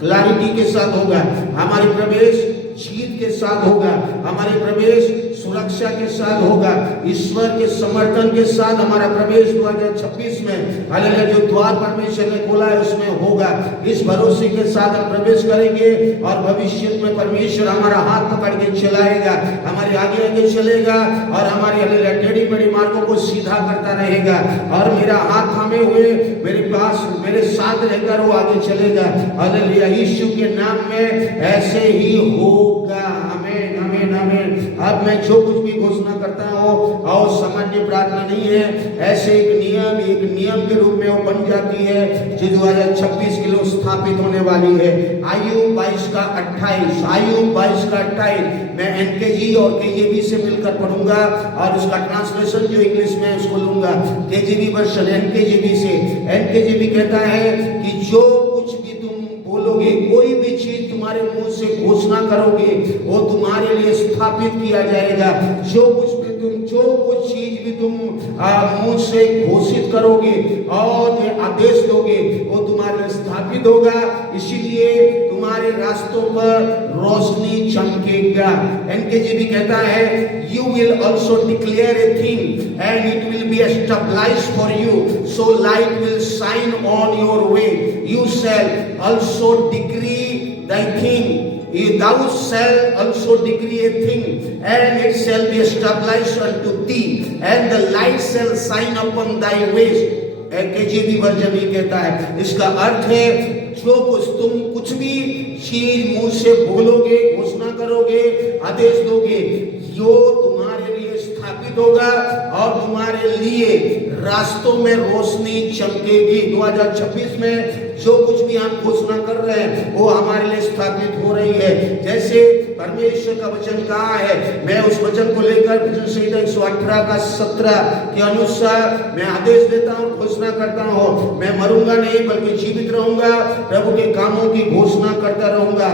क्लैरिटी के साथ होगा। हमारी प्रवेश जीत के साथ होगा। हमारी प्रवेश सुरक्षा के साथ होगा। ईश्वर के समर्थन के साथ हमारा प्रवेश 2026 में हालेलुया जो द्वार परमेश्वर ने खोला है उसमें होगा। इस भरोसे के साथ हम प्रवेश करेंगे और भविष्य में परमेश्वर हमारा हाथ पकड़ के चलाएगा, हमारे आगे आगे चलेगा और हमारे हालेलुया टेढ़ी मेढ़ी मार्गों को सीधा करता रहेगा। और मेरा हाथ थामे हुए मेरे पास मेरे साथ रहकर वो आगे चलेगा। हालेलुया। यीशु के नाम में ऐसे ही होगा। आमीन आमीन आमीन। अब मैं जो कुछ भी घोषणा करता हो और सामान्य प्रार्थना नहीं है, ऐसे एक नियम के रूप में वो बन जाती है जो 2026 के लिए स्थापित होने वाली है। आयु 22 का 28 मैं एनकेजी और केजेवी से मिलकर पढ़ूंगा और उसका ट्रांसलेशन जो इंग्लिश में उसको लूंगा केजेवी वर्जन एनकेजीवी से। एनकेजीवी कहता है कि जो कुछ भी तुम बोलोगे, कोई भी चीज तुम्हारे मुंह से घोषणा करोगे वो तुम्हारे लिए स्थापित किया जाएगा। जो कुछ चीज भी तुम मुंह से घोषित करोगे और जो आदेश दोगे वो तुम्हारे लिए स्थापित होगा, इसीलिए तुम्हारे रास्तों पर रोशनी चमकेगा। एनकेजीवी कहता है you will also declare a thing and it will be established for you, so light will shine on your way. You shall also decree thy thing, thou shalt also decree a thing and it shall be established unto thee and the light shall shine upon thy ways. KJV version ही कहता है, इसका अर्थ है जो तुम कुछ भी चीज मुंह से बोलोगे, घोषणा करोगे, आदेश दोगे, यो तुम्हारे लिए स्थापित होगा और तुम्हारे लिए रास्तों में रोशनी चमकेगी। 2026 में जो कुछ भी हम घोषणा कर रहे हैं वो हमारे लिए स्थापित हो रही है। जैसे परमेश्वर का वचन कहा है, मैं उस वचन को लेकर भजन संहिता 118 का 17 के अनुसार मैं आदेश देता हूँ, घोषणा करता हूँ, मैं मरूंगा नहीं बल्कि जीवित रहूंगा, प्रभु के कामों की घोषणा करता रहूंगा।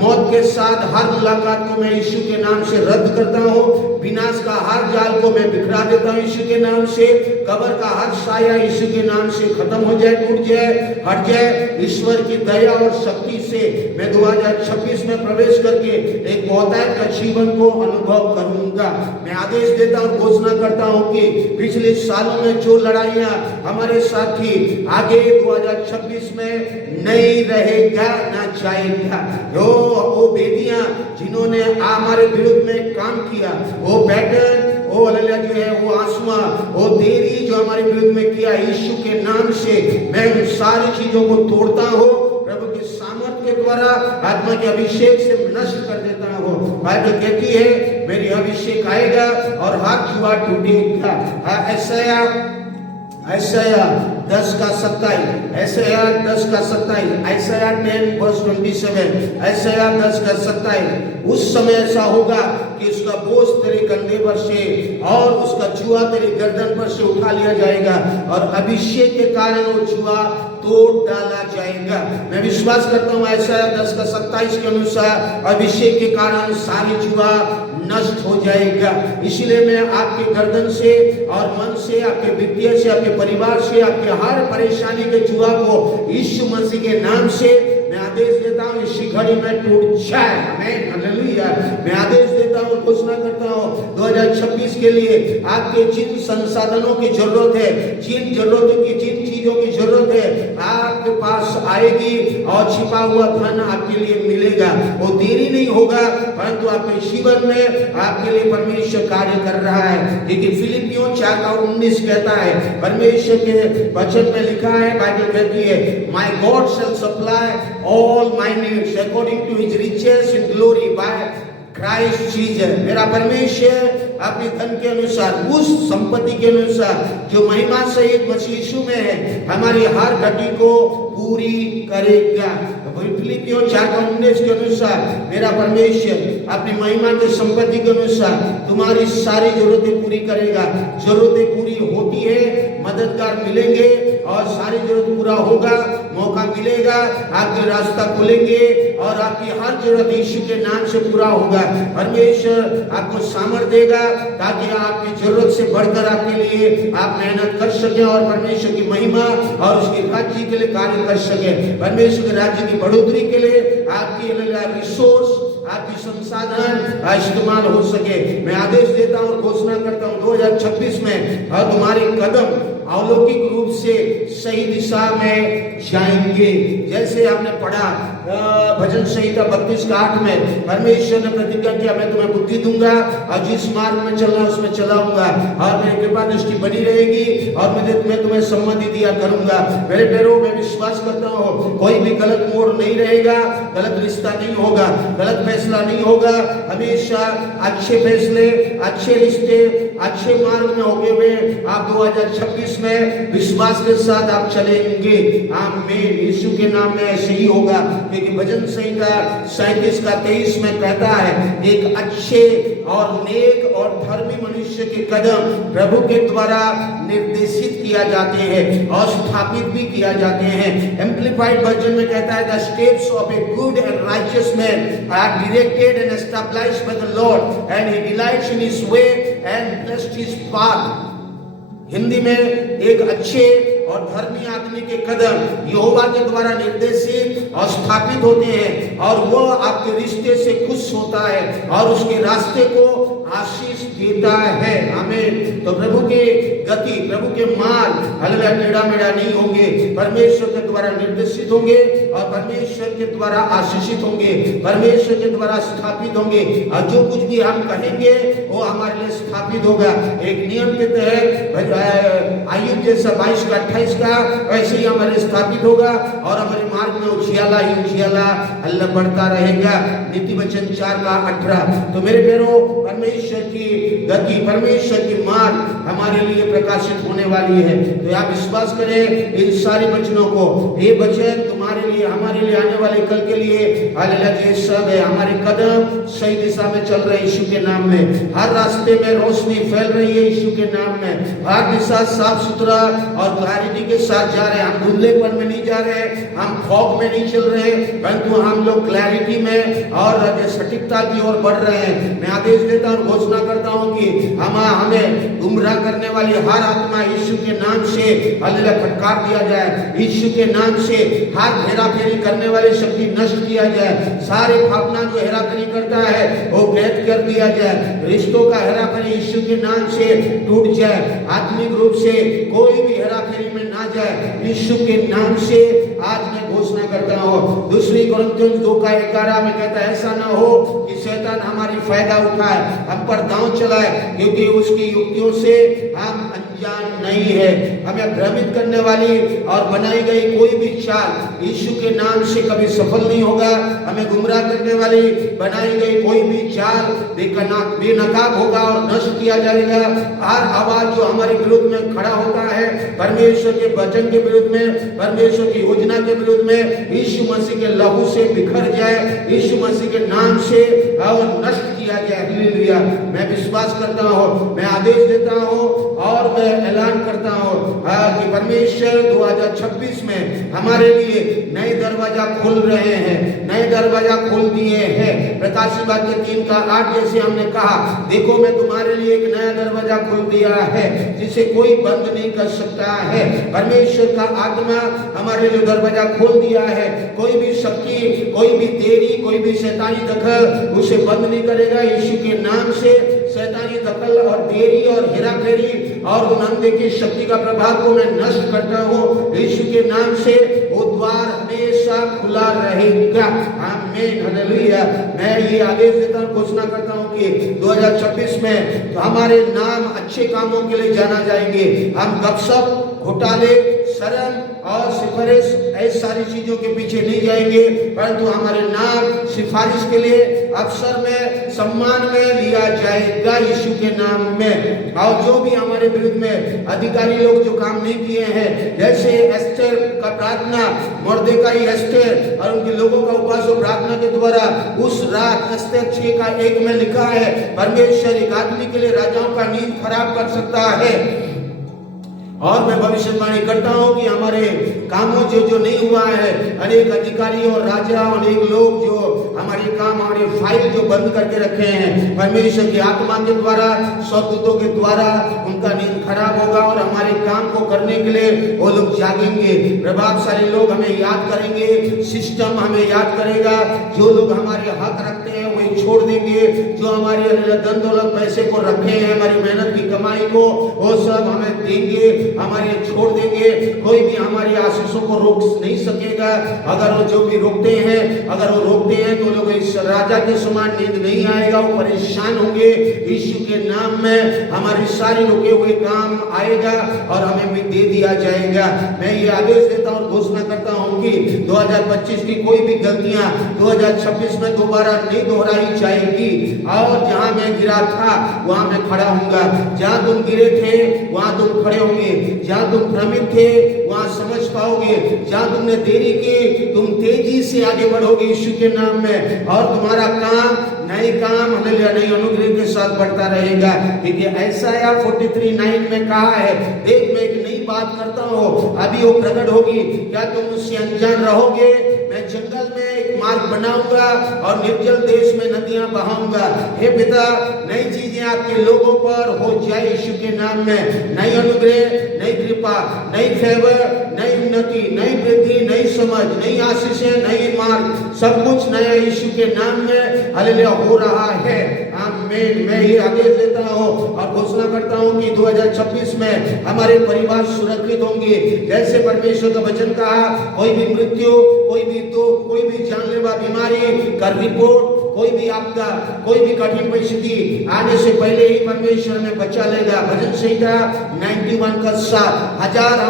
मौत के साथ हर मुलाकात को मैं यीशु के नाम से रद्द करता हूँ, विनाश का हर जाल को मैं बिखरा देता हूँ यीशु के नाम से, कब्र का हर साया यीशु के नाम से खत्म हो जाए, टूट जाए, हट जाए। ईश्वर की दया और शक्ति से मैं 2026 में प्रवेश करके एक बहुतायत का जीवन को अनुभव करूंगा। मैं आदेश देता हूँ, घोषणा करता हूँ कि पिछले सालों में जो लड़ाइयाँ हमारे साथ थी, आगे 2026 में नहीं रहेगा ना जाएगा। वो बेदियां जिन्होंने हमारे विरुद्ध में काम किया, वो बैटल, वो अल्लाह जो है, वो आसमा, वो देरी जो हमारे विरुद्ध में किया, यीशु के नाम से मैं उन सारी चीजों को तोड़ता हूँ, प्रभु के सामर्थ के द्वारा आत्मा के अभिषेक से नष्ट कर देता हूँ। बाइबल कहती है मेरी अभिषेक आएगा और हाथ जुआ टूटेगा। ऐसाया 10 का 27, ऐसाया 10 का 27, ऐसाया 10:27, ऐसाया 10 का 27। उस समय ऐसा होगा कि उसका बोझ तेरे कंधे पर से और उसका जुआ तेरे गर्दन पर से उठा लिया जाएगा और अभिषेक के कारण वो जुआ तोड़ डाला जाएगा। मैं विश्वास करता हूँ ऐसाया 10 का 27 के अनुसार अभिषेक के कारण सारी जुआ नष्ट हो जाएगा। इसलिए मैं आपके गर्दन से और मन से, आपके वित्तीय से, आपके परिवार से, आपके हर परेशानी के जुआ को यीशु मसीह के नाम से मैं आदेश देता हूँ इसी घड़ी में टूट जाए। आमीन, हालेलुया। मैं आदेश देता हूँ, घोषणा करता हूँ 2026 के लिए आपके जिन संसाधनों की जरूरत है, जिन जरूरतों की, जिन चीजों की जरूरत है, आपके पास आएगी और छिपा हुआ धन आपके लिए मिलेगा। वो देरी नहीं होगा, परंतु आपके जीवन में आपके लिए परमेश्वर कार्य कर रहा है। क्योंकि फिलिपियों 4:19 कहता है, परमेश्वर के वचन में लिखा है, बाइबल कहती है, my God shall supply all my needs according to his riches in glory by Christ Jesus। मेरा परमेश्वर अपने धन के अनुसार, उस संपत्ति के अनुसार जो महिमा सहित मसीह यीशु में है, हमारी हर घटी को पूरी करेगा। फिलिपियों 4:19 के अनुसार मेरा परमेश्वर अपनी महिमा के संपत्ति के अनुसार तुम्हारी सारी जरूरतें पूरी करेगा। जरूरतें पूरी होती है, मददगार मिलेंगे और सारी जरूरत पूरा होगा, मौका मिलेगा, आपके रास्ता खुलेंगे और आपकी हर जरूरत यीशु के नाम से पूरा होगा। परमेश्वर आपको सामर्थ देगा ताकि आपकी जरूरत से बढ़कर आपके लिए आप मेहनत कर सके और परमेश्वर की महिमा और उसके राज्य के लिए कार्य कर सके। परमेश्वर के राज्य की बढ़ोतरी के लिए आपकी रिसोर्स, आपकी संसाधन इस्तेमाल हो सके। मैं आदेश देता हूँ, घोषणा करता हूँ 2026 में तुम्हारे कदम अलौकिक रूप से सही दिशा में जाएंगे। जैसे हमने पढ़ा भजन संहिता 32:8 में परमेश्वर ने प्रतिज्ञा किया, मैं तुम्हें बुद्धि दूंगा और जिस मार्ग में चलना उसमें चलाऊंगा और मेरी कृपा दृष्टि बनी रहेगी और मैं तुम्हें सम्मति दिया करूंगा। मेरे प्यारों, मैं विश्वास करता हूँ कोई भी गलत मोड़ नहीं रहेगा, गलत रिश्ता नहीं होगा, गलत फैसला नहीं होगा। हमेशा अच्छे फैसले, अच्छे रिश्ते, अच्छे मार्ग में होते हुए आप 2026 में विश्वास के साथ आप चलेंगे। आमीन। यीशु के नाम में ऐसे ही होगा, क्योंकि भजन संहिता 37:23 में कहता है, एक अच्छे और नेक और धर्मी मनुष्य के कदम प्रभु के द्वारा निर्देशित किया जाते हैं और स्थापित भी किया जाते हैं। एम्प्लीफाइड वर्जन में कहता है, the steps of a good and righteous man are directed and established by the Lord and he delights in his way and blessed his path. Hindi में, एक अच्छे और धर्मी आदमी के कदम यहोवा के द्वारा निर्देशित और स्थापित होते हैं और वो आपके रिश्ते से खुश होता है और उसके रास्ते को आशीष देता है। आमीन। तो प्रभु के गति, प्रभु के मार्ग हालेलुया टेढ़ा मेढ़ा नहीं होंगे, परमेश्वर के द्वारा निर्देशित होंगे और परमेश्वर के द्वारा आशीषित होंगे, परमेश्वर के द्वारा स्थापित होंगे और जो कुछ भी हम कहेंगे वो हमारे लिए स्थापित होगा। एक नियम के तहत आयुब जैसा 22-28 का वैसे ही हमारे स्थापित होगा और हमारे मार्ग में उजियाला ही उजियाला अल्लाह बढ़ता रहेगा। नीति वचन 4:18। तो मेरे प्यारों, परमेश्वर की गति, परमेश्वर की मार्ग हमारे लिए प्रकाशित होने वाली है। तो आप विश्वास करें इन सारे वचनों को। ये वचन तुम्हारे लिए, हमारे लिए आने वाले कल के लिए हालेलुया ये सब है। हमारे कदम सही दिशा में चल रहे हैं यीशु के नाम में। हर रास्ते में रोशनी फैल रही है यीशु के नाम में। हर दिशा साफ सुथरा और क्लैरिटी के साथ जा रहे हैं। हम धुंधलेपन में नहीं जा रहे, हम फॉग में नहीं चल रहे, परंतु हम लोग क्लैरिटी में और सटीकता की ओर बढ़ रहे हैं। मैं आदेश देता हूं, घोषणा करता हूं कि हमें गुमराह करने वाली हर आत्मा यीशु के नाम से हालेलुया फटकार दिया जाए। यीशु के नाम से हर हेराफेरी करने वाली शक्ति नष्ट किया जाए। सारे भावना जो हेराफेरी करता है वो कैद कर दिया जाए। रिश्तों का हेराफेरी यीशु के नाम से टूट जाए। आत्मिक रूप से कोई भी हेराफेरी में ना जाए यीशु के नाम से आज मैं घोषणा करता हूँ। दूसरी कोरिन्थियों 2:11 में कहता है, ऐसा ना हो कि शैतान हमारी फायदा उठाए, हम पर दांव चलाए, क्योंकि उसकी युक्तियों से हम अनजान नहीं है। हमें भ्रमित करने वाली और बनाई गई कोई भी चाल यीशु के नाम से कभी सफल नहीं होगा। हमें गुमराह करने वाली बनाई गई कोई भी चाल बेनकाब होगा और नष्ट किया जाएगा। हर आवाज जो हमारे विरुद्ध में खड़ा होता है, परमेश्वर के वचन के विरुद्ध में, परमेश्वर की योजना के विरुद्ध में, यीशु मसीह के लहू से बिखर जाए, यीशु मसीह के नाम से और नष्ट किया जाए। हालेलुया। मैं विश्वास करता हूँ, मैं आदेश देता हूँ और मैं ऐलान करता हूँ कि परमेश्वर 2026 में हमारे लिए नए दरवाजा खोल रहे हैं, नए दरवाजा खोल दिए हैं। प्रकाशित वाक्य 3:8 जैसे हमने कहा, देखो मैं तुम्हारे लिए एक नया दरवाजा खोल दिया है जिसे कोई बंद नहीं कर सकता है। परमेश्वर का आत्मा हमारे लिए दरवाजा खोल दिया है। कोई भी शक्ति, कोई भी देरी, कोई भी शैतानी दखल उसे बंद नहीं करेगा। यीशु के नाम से शैतानी दखल और देरी और हेराफेरी और उन्नति की शक्ति का प्रभाव को मैं नष्ट करता हूँ। यीशु के नाम से वो द्वार हमेशा खुला रहेगा। आमीन। हालेलुया। मैं ये आदेश देता हूँ, घोषणा करता हूँ कि 2026 में तो हमारे नाम अच्छे कामों के लिए जाना जाएंगे। हम गपशप, घोटाले, शर्म और सिफारिश ऐसी सारी चीजों के पीछे नहीं जाएंगे, परंतु हमारे नाम सिफारिश के लिए अवसर में, सम्मान में लिया जाएगा यीशु के नाम में। और जो भी हमारे विरुद्ध में अधिकारी लोग जो काम नहीं किए हैं, जैसे एस्टेर का प्रार्थना, मोर्देकाई एस्टेर और उनके लोगों का उपवास और प्रार्थना के द्वारा उस रात एस्टेर 6:1 में लिखा है, परमेश्वर एक आदमी के लिए राजाओं का नींद खराब कर सकता है। और मैं भविष्यवाणी करता हूं कि हमारे कामों जो नहीं हुआ है, अनेक अधिकारी और राजा, अनेक लोग जो हमारे काम, हमारे फाइल जो बंद करके रखे हैं, परमेश्वर की आत्मा के द्वारा, स्वर्गदूतों के द्वारा उनका नींद खराब होगा और हमारे काम को करने के लिए वो लोग जागेंगे। प्रभावशाली लोग हमें याद करेंगे, सिस्टम हमें याद करेगा। जो लोग हमारे हक रखते हैं वो छोड़ देंगे, जो हमारे धन दौलत पैसे को रखे हैं, हमारी मेहनत की कमाई को, वो सब हमें देंगे, हमारे छोड़ देंगे। कोई भी हमारी आशीषों को रोक नहीं सकेगा। अगर वो जो भी रोकते हैं, अगर वो रोकते हैं तो लोग इस राजा के समान नींद नहीं आएगा, वो परेशान होंगे। यीशु के नाम में हमारी सारी रुके हुए काम आएगा और हमें भी दे दिया जाएगा। मैं ये आदेश देता हूँ, घोषणा करता हूँ कि 2025 की कोई भी गलतियां 2026 में दोबारा नहीं दोहराई जाएगी। और जहां मैं गिरा था वहां मैं खड़ा हूंगा, जहां तुम गिरे थे वहां तुम खड़े होंगे, जहां तुम भ्रमित थे वहां समझ पाओगे, जहां तुमने देरी की तुम तेजी से आगे बढ़ोगे यीशु के नाम में। और तुम्हारा काम नए काम हालेलुया नई अनुग्रह के साथ बढ़ता रहेगा। क्योंकि ऐसाया 43:9 में कहा है, देख मैं एक नई बात करता हूँ, अभी वो प्रकट होगी, क्या तुम उससे अनजान रहोगे? मैं जंगल में एक मार्ग बनाऊंगा और निर्जल देश में नदियां बहाऊंगा। हे पिता, नई चीजें आपके लोगों पर हो जाए यीशु के नाम में। नई अनुग्रह, नई कृपा, नई फेवर, नई उन्नति, नई वृद्धि, नई समझ, नई आशीषें, नई मार्ग, सब कुछ नया यीशु के नाम में हालेलुया हो रहा है। आमीन। मैं ये आदेश देता हूँ और घोषणा करता हूँ कि 2026 में हमारे परिवार सुरक्षित होंगे। जैसे परमेश्वर का वचन कहा, कोई भी मृत्यु, कोई भी दुख, कोई भी जानलेवा बीमारी का रिपोर्ट, कोई भी आपदा, कोई भी कठिन परिस्थिति आने से पहले ही परमेश्वर में बचा लेगा। भजन संहिता 91 का 7 हजार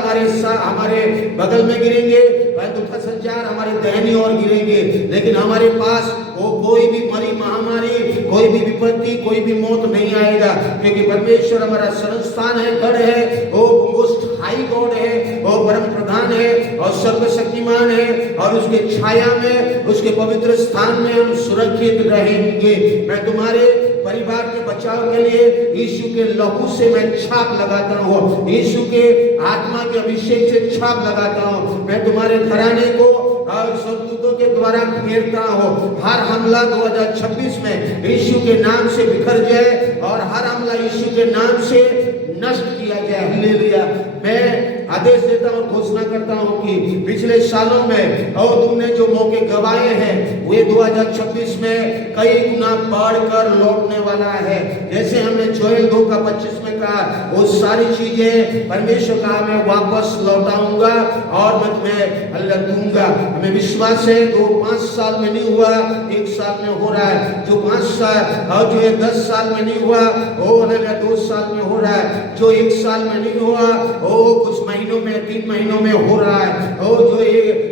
हमारे बगल में गिरेंगे, परंतु 10,000 हमारे दाहिनी ओर गिरेंगे, लेकिन हमारे पास वो कोई भी मरी महामारी, कोई भी विपत्ति, कोई भी मौत नहीं आएगा। क्योंकि परमेश्वर हमारा शरणस्थान है, गढ़ है, वो मोस्ट हाई गॉड है, वो परम प्रधान है और सर्वशक्तिमान है, और उसके छाया में, उसके पवित्र स्थान में हम सुरक्षित रहेंगे। मैं तुम्हारे परिवार के बचाव के लिए यीशु के लहू से मैं छाप लगाता हूँ, यीशु के आत्मा के अभिषेक से छाप लगाता हूँ। मैं तुम्हारे घराने को स्वर्गदूतों के द्वारा घेरता हूँ। हर हमला 2026 में यीशु के नाम से बिखर जाए और हर हमला यीशु के नाम से नष्ट किया जाए। हालेलुया। मैं आदेश देता हूँ, घोषणा करता हूँ कि पिछले सालों में और तुमने जो मौके गवाए हैं वे 2026 में कई गुना बढ़कर लौटने वाला है। जैसे हमने जोएल 2:25 में कहा, वो सारी चीजें परमेश्वर का मैं वापस लौटाऊंगा और मैं तुम्हें अल्लाह दूंगा। हमें विश्वास है, 5 साल में नहीं हुआ, 1 साल में हो रहा है। जो 5 साल और जो 10 साल में नहीं हुआ, वो 2 साल में हो रहा है। जो 1 साल में नहीं हुआ, वो कुछ महीनों में, 3 महीनों में हो रहा है। और जो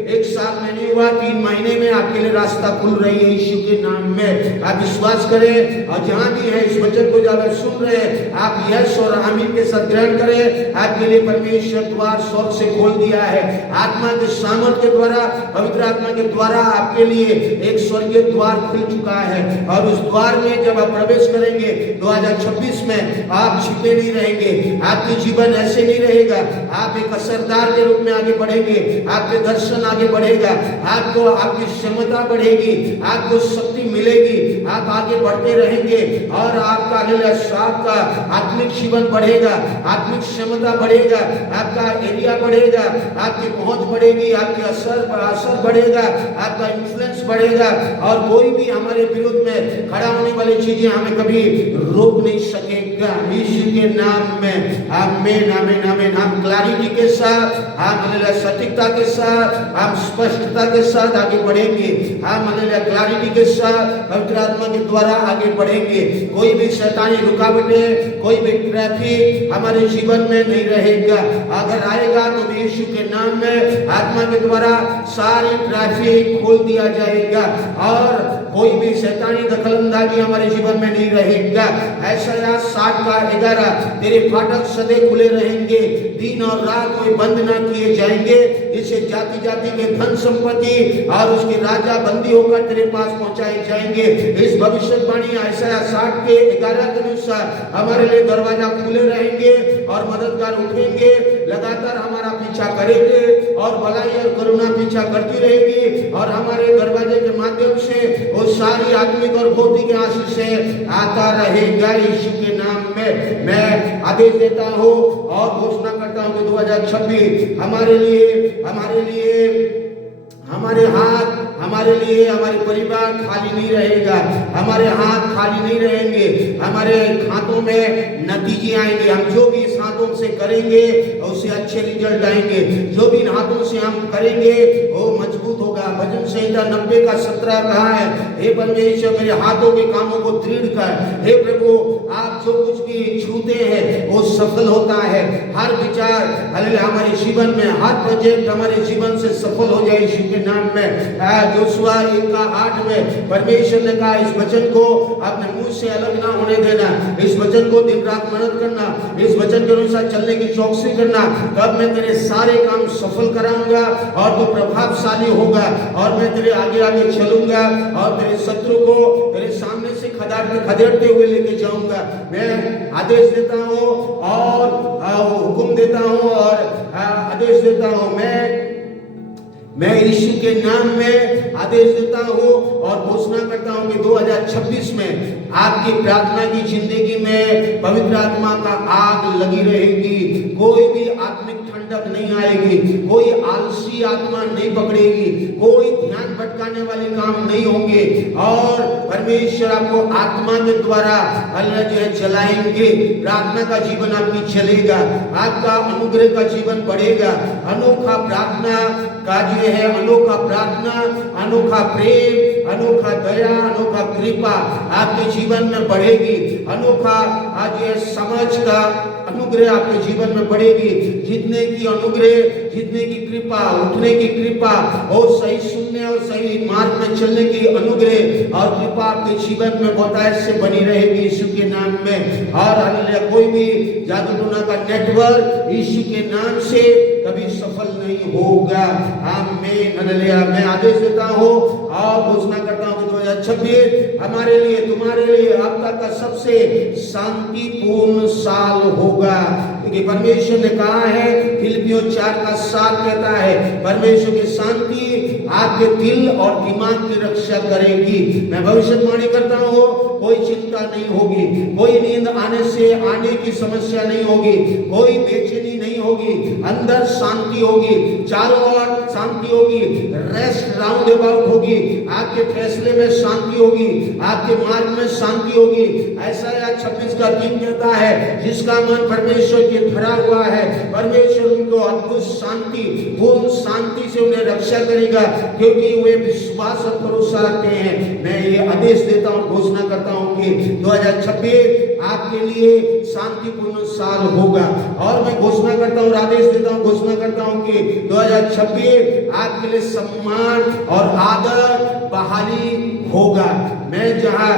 1 साल में नहीं हुआ, 3 महीने में आपके लिए रास्ता खुल रही है यीशु के नाम में। आप विश्वास करें और जहां भी है इस वचन को जब सुन रहे हैं, आप यस और आमीन के साथ ग्रहण करें। आपके लिए परमेश्वर द्वार स्वर्ग से खोल दिया है। आत्मा के सामर्थ के द्वारा, पवित्र आत्मा के द्वारा आपके लिए एक स्वर्गीय द्वार खुल चुका है। और उस द्वार में जब आप प्रवेश करेंगे 2026 में, आप छिपे नहीं रहेंगे। आपके जीवन ऐसे नहीं रहेगा। आप एक असरदार के रूप में आगे बढ़ेंगे। आपके दर्शन आगे बढ़ेगा, आपको आपकी क्षमता बढ़ेगी, आपको शक्ति मिलेगी, आप आगे बढ़ते रहेंगे और आपका आपका आत्मिक जीवन बढ़ेगा, आत्मिक क्षमता बढ़ेगा, आपका एरिया बढ़ेगा, आपकी पहुंच बढ़ेगी, आपकी असर बढ़ेगा, आपका इन्फ्लुएंस बढ़ेगा और कोई भी हमारे विरुद्ध में खड़ा होने वाली चीजें हमें कभी रोक नहीं सकेगा यीशु के नाम में। आमीन आमीन आमीन। हम क्लैरिटी के साथ, हम सटीकता के साथ, हम स्पष्टता के साथ आगे बढ़ेंगे। हम क्लैरिटी के साथ पवित्र आत्मा के द्वारा आगे बढ़ेंगे। कोई भी शैतानी रुकावटें, कोई भी ट्रैफिक हमारे जीवन में नहीं रहेगा। अगर आएगा तो यीशु के नाम में आत्मा के द्वारा सारी ट्रैफिक खोल दिया जाएगा और कोई भी शैतानी दखलंदाजी हमारे जीवन में नहीं रहेगा। ऐसा 60:11 तेरे फाटक सदैव खुले रहेंगे, दिन और रात कोई बंद ना किए जाएंगे, जिससे जाति जाति के धन संपत्ति और उसके राजा बंदी होकर तेरे पास पहुंचाए जाएंगे। इस भविष्यवाणी ऐसा 60:11 के अनुसार हमारे लिए दरवाजा खुले रहेंगे और मददगार उठेंगे, लगातार हमारा पीछा करेंगे और भलाई और करुणा पीछा करती रहेगी और हमारे दरवाजे के माध्यम से वो सारी आत्मिक और भौतिक आशीष आता रहेगा यीशु के नाम में। मैं आदेश देता हूँ और घोषणा करता हूँ कि 2026 हमारे लिए हमारे हाथ हमारे लिए हमारे परिवार खाली नहीं रहेगा, हमारे हाथ खाली नहीं रहेंगे, हमारे हाथों में नतीजे आएंगे। हम जो भी इस हाथों से करेंगे उससे अच्छे रिजल्ट आएंगे। जो भी इन हाथों से हम करेंगे वो मजबूत होगा। भजन संहिता 90:17 कहा है, हे परमेश्वर मेरे हाथों के कामों को दृढ़ कर। हे प्रभु आप जो कुछ भी छूते हैं वो सफल होता है। हर विचार हालेलुया हमारे जीवन में, हर प्रोजेक्ट हमारे जीवन से सफल हो जाए यीशु के नाम में। जोशुआ 1:8 में परमेश्वर ने कहा इस वचन को अपने मुंह से अलग ना होने देना, इस वचन को दिन रात मेहनत करना, इस वचन के अनुसार चलने की चौकसी करना, तब मैं तेरे सारे काम सफल कराऊंगा और तू प्रभावशाली होगा और मैं तेरे आगे आगे चलूंगा और तेरे शत्रु को तेरे सामने से खदेड़ते हुए लेके जाऊंगा। मैं आदेश देता हूँ और हुक्म देता हूँ और आदेश देता हूँ। मैं यीशु के नाम में आदेश देता हूँ और घोषणा करता हूँ कि 2026 में आपकी प्रार्थना की जिंदगी में पवित्र आत्मा का आग लगी रहेगी। कोई भी आत्मिक ठंडक नहीं आएगी, कोई आलसी आत्मा नहीं पकड़ेगी, कोई ध्यान भटकाने वाले काम नहीं होंगे और परमेश्वर आपको आत्मा के द्वारा अल्लाह जो है चलाएंगे। प्रार्थना का जीवन आपकी चलेगा, आपका अनुग्रह का जीवन बढ़ेगा। अनोखा प्रार्थना का जो है अनोखा प्रार्थना, अनोखा प्रेम, अनोखा दया, अनोखा कृपा आपके जीवन में बढ़ेगी। अनोखा आज ये समझ का अनुग्रह आपके जीवन में बढ़ेगी। जितने की अनुग्रह, जितने की कृपा, उठने की कृपा और सही सुनने और सही मार्ग में चलने की अनुग्रह और कृपा आपके जीवन में बहुतायत से बनी रहेगी यीशु के नाम में। और हालेलुया कोई भी जादू टोना का नेटवर्क यीशु के नाम से कभी सफल नहीं होगा। आमीन हालेलुया। मैं आदेश देता हूँ और घोषणा करता हूँ कि 2026 हमारे लिए, तुम्हारे लिए अब तक का सबसे शांतिपूर्ण साल होगा। क्योंकि परमेश्वर ने कहा है, फिलिपियों 4:7 कहता है परमेश्वर की शांति आपके दिल और दिमाग की रक्षा करेगी। मैं भविष्यवाणी करता हूँ कोई चिंता नहीं होगी, कोई नींद आने की समस्या नहीं होगी, कोई बेचैनी नहीं होगी, अंदर शांति होगी, चारों ओर शांति होगी, रेस्ट राउंड अबाउट होगी, आपके फैसले में शांति होगी, आपके मार्ग में शांति होगी। ऐसा 26 का दिन कहता है जिसका मन परमेश्वर के भरा हुआ है, परमेश्वर उनको अद्भुत शांति, पूर्ण शांति से उन्हें रक्षा करेगा क्योंकि वे विश्वास और भरोसा रखते हैं। मैं ये आदेश देता हूँ, घोषणा करता हूँ कि 2026 आपके लिए शांतिपूर्ण साल होगा। और मैं घोषणा करता हूँ, आदेश देता हूँ, घोषणा करता हूँ कि 2026 आपके लिए सम्मान और आदर बहाली होगा। मैं जहाँ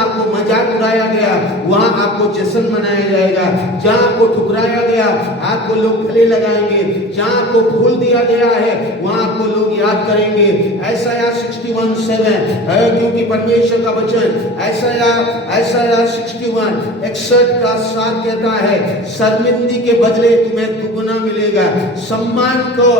आपको मजाक उड़ाया गया वहाँ आपको जश्न मनाया जाएगा, जहाँ आपको ठुकराया गया आपको लोग गले लगाएंगे, जहाँ आपको भूल दिया गया है वहाँ आपको लोग याद करेंगे। ऐसाया 61:7 क्योंकि परमेश्वर का वचन ऐसाया 61:61 कहता है शर्मिंदगी के बदले तुम्हें दुगना मिलेगा, सम्मान को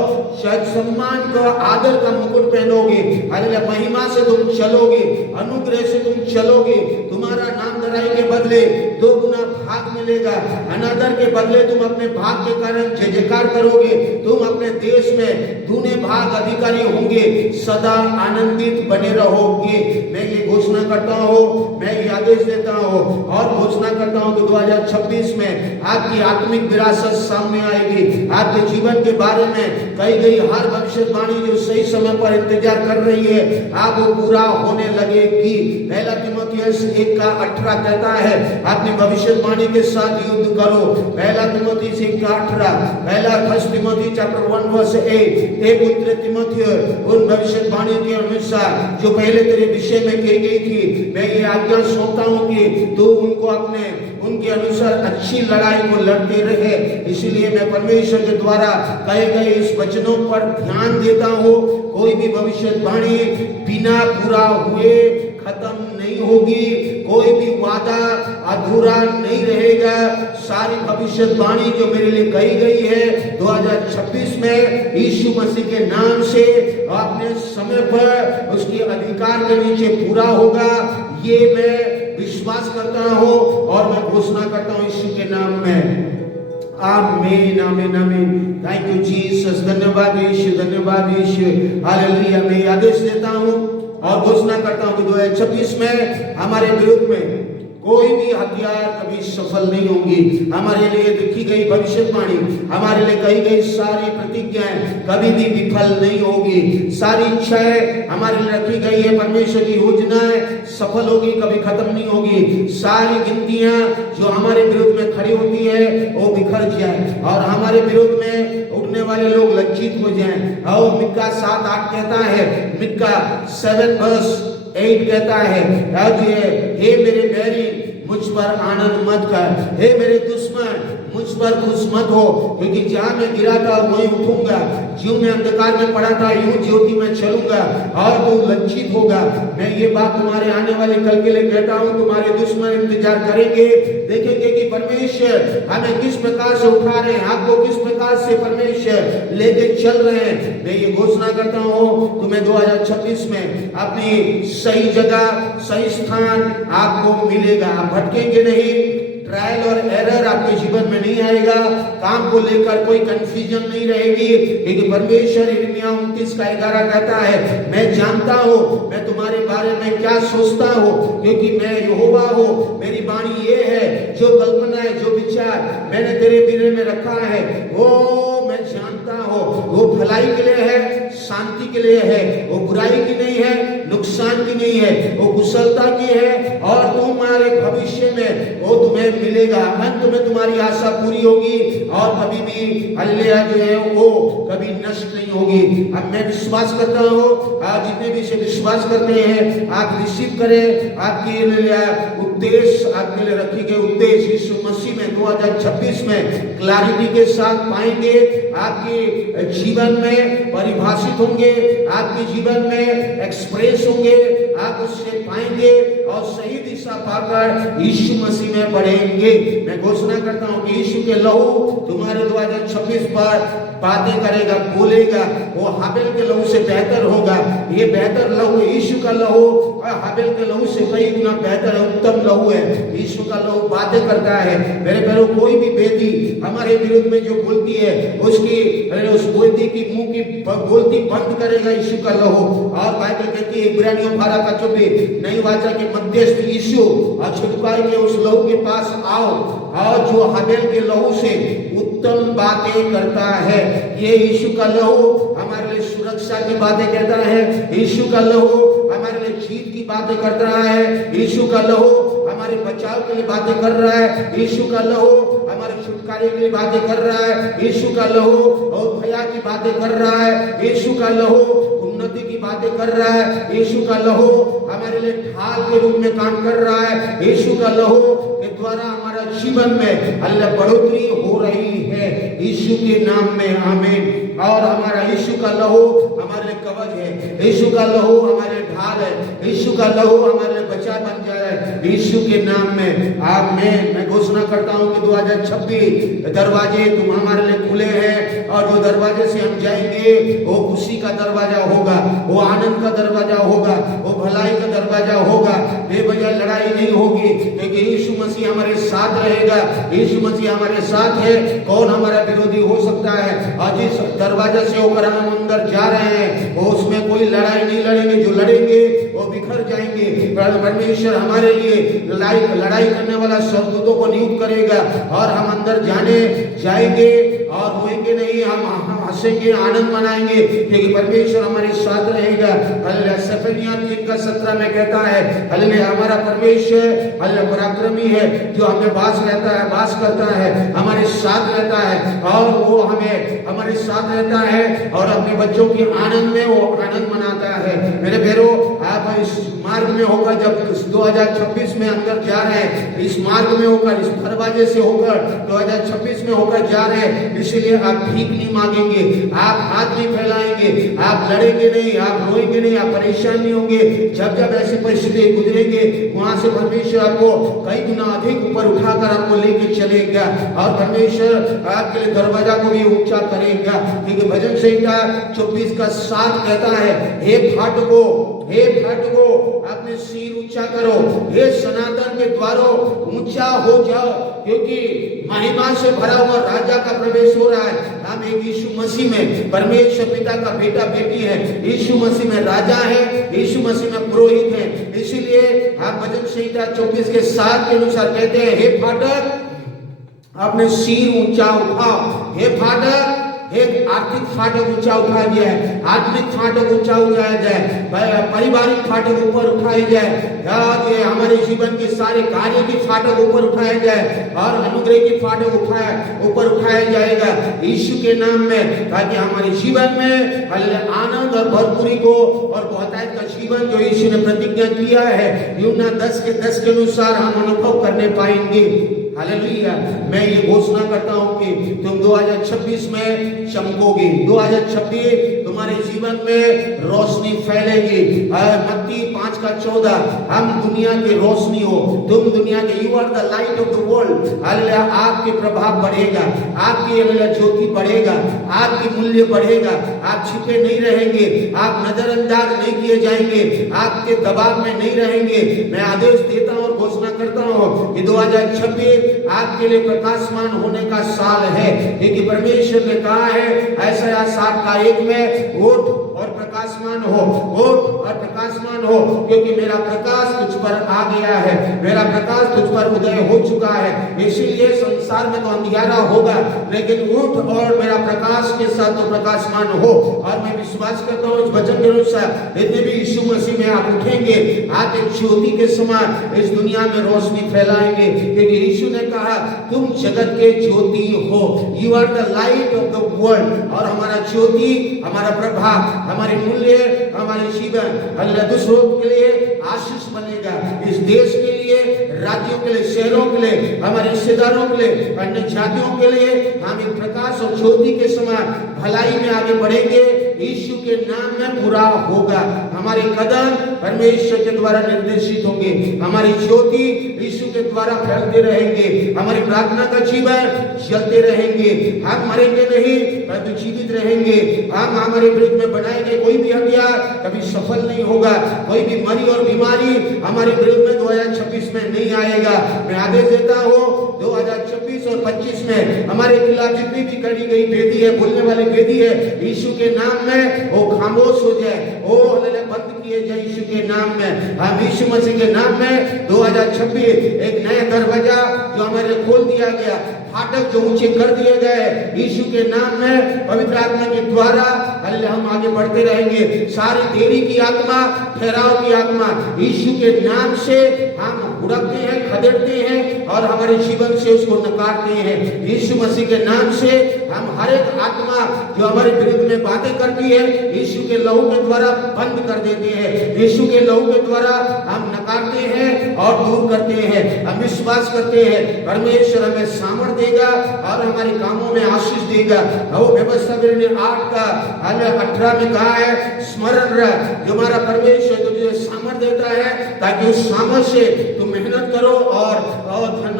आदर का मुकुट पहनोगे, हालेलुया महिमा से तुम चलोगे, अनुग्रह से तुम चलोगे, तुम्हारा नाम धराई के बदले 2 गुना भाग मिलेगा, अनादर के बदले तुम अपने भाग के कारण जय जयकार करोगे, तुम अपने देश में दूने भाग अधिकारी होंगे, सदा आनंदित बने रहोगे। मैं ये घोषणा करता हूँ, मैं ये आदेश देता हूँ और घोषणा करता हूँ कि 2026 में आपकी आत्मिक विरासत सामने आएगी। आपके जीवन के बारे में कही गई हर भविष्यवाणी जो सही समय पर इंतजार कर रही है आप वो पूरा होने लगेगी। पहला तीमुथियुस 1:18 कहता है अपनी भविष्यवाणी के साथ युद्ध करो। पहला तीमुथियुस 1:18, पहला फर्स्ट तीमुथी चैप्टर 1:8। हे पुत्र तीमुथियुस उन भविष्यवाणी के अनुसार जो पहले तेरे विषय में कही गई थी मैं ये आज्ञा सौंपता हूँ कि तू उनके अनुसार अच्छी लड़ाई को लड़ते रहे। इसीलिए मैं परमेश्वर के द्वारा कहे गए इस वचनों पर ध्यान देता हूँ। कोई भी भविष्यवाणी बिना पूरा हुए खत्म नहीं होगी, कोई भी वादा अधूरा नहीं रहेगा। सारी भविष्यवाणी जो मेरे लिए कही गई है 2026 में यीशु मसीह के नाम से अपने समय पर उसकी अधिकार के नीचे पूरा होगा, ये मैं विश्वास करता हूँ और मैं घोषणा करता हूँ यीशु के नाम में। आमीन आमीन आमीन। Thank you Jesus. धन्यवाद यीशु, धन्यवाद यीशु। हालेलुया। मैं आदेश देता हूं और घोषणा करता हूं कि 2026 में हमारे विरुद्ध में कोई भी हथियार कभी सफल नहीं होंगी। हमारे लिए लिखी गई भविष्यवाणी, हमारे लिए कही गई सारी प्रतिज्ञाएं कभी भी विफल नहीं होगी। सारी इच्छाएं हमारे लिए रखी गई है, परमेश्वर की योजनाएं सफल होगी, कभी खत्म नहीं होगी। सारी गिनतियां जो हमारे विरुद्ध में खड़ी होती है वो बिखर जाए और हमारे विरुद्ध में उठने वाले लोग लज्जित हो जाएं। और मिक्का 7:8 कहता है, मिक्का 7:8 कहता है, हे मेरे बैरी मुझ पर आनंद मत कर, हे मेरे दुश्मन मुझ पर खुश मत हो, क्योंकि जहां मैं गिरा था वहीं उठूंगा, ज्यों मैं अंधकार में पड़ा था यूं ज्योति में चलूंगा और तू लज्जित होगा। मैं ये बात तुम्हारे आने वाले कल के लिए कहता हूं। तुम्हारे दुश्मन इंतजार करेंगे, देखेंगे कि परमेश्वर हमें किस प्रकार से उठा रहे हैं, आपको किस प्रकार से परमेश्वर लेके चल रहे हैं। मैं ये घोषणा करता हूं तुम्हें 2026 में अपनी सही जगह, सही स्थान आपको मिलेगा। आप भटकेंगे नहीं, ट्रायल और एरर आपके जीवन में नहीं आएगा, काम को लेकर कोई कंफ्यूजन नहीं रहेगी, क्योंकि परमेश्वर यिर्मयाह 29:11 कहता है, मैं जानता हूं मैं तुम्हारे बारे में क्या सोचता हूं, क्योंकि मैं यहोवा हूं। मेरी वाणी ये है, जो कल्पना है, जो विचार मैंने तेरे बारे में रखा है वो मैं जानता हूं। वो भलाई के लिए है, शांति के लिए है, वो बुराई की नहीं है, नुकसान की नहीं है, वो कुशलता की है और तुम्हारे भविष्य में वो तुम्हें मिलेगा। अंत में तुम्हारी आशा पूरी होगी और कभी भी हालेलुया जो है वो कभी नष्ट नहीं होगी। अब मैं विश्वास करता हूँ जितने भी से विश्वास करते हैं आप रिसीव करें। आपके लिए उद्देश्य, आपके लिए रखी गई उद्देश्य यीशु मसीह में 2026 में क्लैरिटी के साथ पाएंगे, आपके जीवन में परिभाषित होंगे, आपके जीवन में एक्सप्रेस होंगे, आप उससे पाएंगे और सही दिशा पाकर यीशु मसीह में बढ़ेंगे। मैं घोषणा करता हूं कि यीशु के लहू तुम्हारे 2026 पर बातें करेगा, बोलेगा। वो हाबिल के लहू से बेहतर होगा। ये बेहतर लहू यीशु का लहू और हाबिल के लहू से कई गुना बेहतर है, उत्तम लहू है। यीशु का लहू बातें करता है। मेरे पैरों कोई भी बेदी हमारे विरुद्ध में जो बोलती है उसकी उस बेदी की मुंह की बोलती बंद करेगा यीशु का लहू। और बाइबल कहती है इब्रानियों 12:24 नई वाचा के मध्यस्थ यीशु और छुटकारे के उस लहू के पास आओ और जो हाबिल के लहू से उत्तम बातें करता है। ये यीशु का लहू हमारे लिए सुरक्षा की बातें कहता है। यीशु का लहू हमारे लिए जीत की बातें कर रहा है। यीशु का लहू हमारे बचाव के लिए बातें कर रहा है। यीशु का लहू हमारे छुटकारे के लिए बातें कर रहा है। यीशु का लहू और भया की बातें कर रहा है। यीशु का लहू उन्नति की बातें कर रहा है। यीशु का लहू हमारे लिए ढाल के रूप में काम कर रहा है। यीशु का लहू के द्वारा हमारा जीवन में अल्लाह बढ़ोतरी हो रही है यीशु के नाम में, आमीन। और हमारा यीशु का लहू हमारे लिए कवच है। यीशु का लहू हमारे लिए ढाल है। यीशु का लहू हमारे लिए बचाव बन जाए यीशु के नाम में, आमीन। मैं घोषणा करता हूं कि 2026 दरवाजे तुम हमारे लिए खुले हैं और जो दरवाजे से हम जाएंगे वो खुशी का दरवाजा होगा, वो आनंद का दरवाजा होगा, वो भलाई का दरवाजा होगा। बेवजह लड़ाई नहीं होगी, क्योंकि यीशु मसीह हमारे साथ रहेगा। यीशु मसीह हमारे साथ है, कौन हमारा विरोधी हो सकता है। और जिस दरवाजे से होकर हम अंदर जा रहे हैं वो उसमें कोई लड़ाई नहीं लड़ेंगे, जो लड़ेंगे वो बिखर जाएंगे। परमेश्वर हमारे लिए लड़ाई करने वाला स्वर्गदूतों को नियुक्त करेगा और हम अंदर जाएंगे और रोएंगे नहीं, हम हंसेंगे, आनंद मनाएंगे, क्योंकि परमेश्वर हमारे साथ रहेगा। हालेलुया। सफनिया 3:17 में कहता है, हालेलुया, हमारा परमेश्वर हालेलुया पराक्रमी है, जो हमें वास करता है, हमारे साथ रहता है और वो हमें हमारे साथ रहता है और अपने बच्चों के आनंद में वो आनंद मनाता है। मेरे भैरो, आप इस मार्ग में होकर जब 2026 में अंदर जा रहे हैं, इस मार्ग में होकर, इस दरवाजे से होकर 2026 में होकर जा रहे हैं, इसलिए आप भीख नहीं मांगेंगे, आप हाथ नहीं फैलाएंगे, आप लड़ेंगे नहीं, आप रोएंगे नहीं, आप परेशान नहीं होंगे। जब जब ऐसी परिस्थिति गुजरेंगे वहां से परमेश्वर आपको कई गुना अधिक ऊपर उठाकर आपको लेके चलेगा और परमेश्वर आपके लिए दरवाजा को भी ऊंचा करेगा। क्योंकि भजन संहिता 24:7 कहता है, हे फाटको अपने सिर ऊंचा करो, हे सनातन के द्वारों ऊंचा हो जाओ, क्योंकि महिमा से भरा हुआ राजा का प्रवेश हो रहा है। हम एक यीशु मसीह में परमेश्वर पिता का बेटा बेटी है, यीशु मसीह में राजा है, यीशु मसीह में पुरोहित है। इसीलिए हम भजन संहिता 24 के 7 के अनुसार कहते हैं, हे फाटक अपने सिर ऊंचा उठाओ। हे फाटक, एक आर्थिक फाटक ऊंचा उठाया गया है, आत्मिक फाटक ऊंचा उठाया जाए, पारिवारिक फाटक ऊपर उठाए जाए, हमारे जीवन के सारे कार्य की फाटक ऊपर उठाया जाए और अनुग्रह की फाटक ऊपर उठाया जाएगा यीशु के नाम में, ताकि हमारे जीवन में आनंद और भरपूरी को और बहुतायत का जीवन जो यीशु ने प्रतिज्ञा किया है यूहन्ना 10 के 10 के अनुसार हम अनुभव करने पाएंगे। हालेलुया। मैं ये घोषणा करता हूं कि तुम 2026 में चमकोगे। 2026 तुम्हारे जीवन में रोशनी फैलेगी। मत्ती 5 का 14, हम दुनिया की रोशनी हो, तुम दुनिया के, you are the light of the world. Hallelujah. आपके प्रभाव बढ़ेगा, आपकी ज्योति बढ़ेगा, आपकी मूल्य बढ़ेगा, आप छिपे नहीं रहेंगे, आप नजरअंदाज नहीं किए जाएंगे, आपके दबाव में नहीं रहेंगे। मैं आदेश देता हूं और घोषणा करता हूं कि 2026 आपके लिए प्रकाशमान होने का साल है, क्योंकि परमेश्वर ने कहा है ऐसा 7 का 1 में, उठ और प्रकाशमान हो, उठ और प्रकाशमान हो, क्योंकि मेरा प्रकाश तुझ पर आ गया है, मेरा प्रकाश तुझ पर उदय हो चुका है। इसीलिए संसार में तो अंधियारा होगा, लेकिन उठ और मेरा प्रकाश के साथ तो प्रकाशमान हो। और मैं विश्वास करता हूँ इस वचन के अनुसार जितने भी यीशु मसीह में आप उठेंगे, आप एक ज्योति के समान इस दुनिया में रोशनी फैलाएंगे, क्योंकि यीशु ने कहा तुम जगत के ज्योति हो, you are the light of the world. और हमारा ज्योति, हमारा प्रभाव, हमारे मूल्य, हमारे जीवन अल्लाह दूसरों के लिए आशीष बनेगा, इस देश के लिए, राज्यों के लिए, शहरों के लिए, हमारे रिश्तेदारों के लिए, अन्य जातियों के लिए हम एक प्रकाश और ज्योति के समान भलाई में आगे बढ़ेंगे। यीशु के नाम में पूरा होगा, हमारे कदम परमेश्वर के द्वारा निर्देशित होंगे, हमारी ज्योति यीशु के द्वारा फैलते रहेंगे, हमारी प्रार्थना का जीवन चलते रहेंगे, हम मरेंगे नहीं परंतु जीवित रहेंगे। हम हमारे विरुद्ध में बनाए गए कोई भी हथियार कभी सफल नहीं होगा, कोई भी मरी और बीमारी हमारे विरुद्ध में 2026 में नहीं आएगा। मैं आदेश देता हूँ 2026 और 25 में हमारे खिलाफ जितनी भी करी गई भेदी है, बोलने वाली भेदी है, यीशु के नाम में वो खामोश हो जाए, वो बंद किए जाए यीशु के नाम में। हम यीशु मसीह के नाम में 2026 एक नया दरवाजा जो हमारे खोल दिया गया, फाटक जो ऊंचे कर दिए गए यीशु के नाम में, पवित्र आत्मा के द्वारा हम आगे बढ़ते रहेंगे। सारी देरी की आत्मा, ठहराव की आत्मा यीशु के नाम से हम उड़कते हैं, खदेड़ते हैं और हमारे जीवन से उसको नकारते हैं। यीशु मसीह के नाम से हम हर एक आत्मा जो हमारे विरुद्ध में बातें करती है यीशु के लहू के द्वारा बंद कर देते हैं, यीशु के लहू के द्वारा हम नकारते हैं और दूर करते हैं। हम विश्वास करते हैं परमेश्वर हमें सामर्थ देगा और हमारे कामों में आशीष देगा। वो व्यवस्था 8 का 18 में कहा है, स्मरण रख जो हमारा परमेश्वर तुझे सामर्थ देता है, ताकि उस सामर्थ से तुम मेहनत करो और धन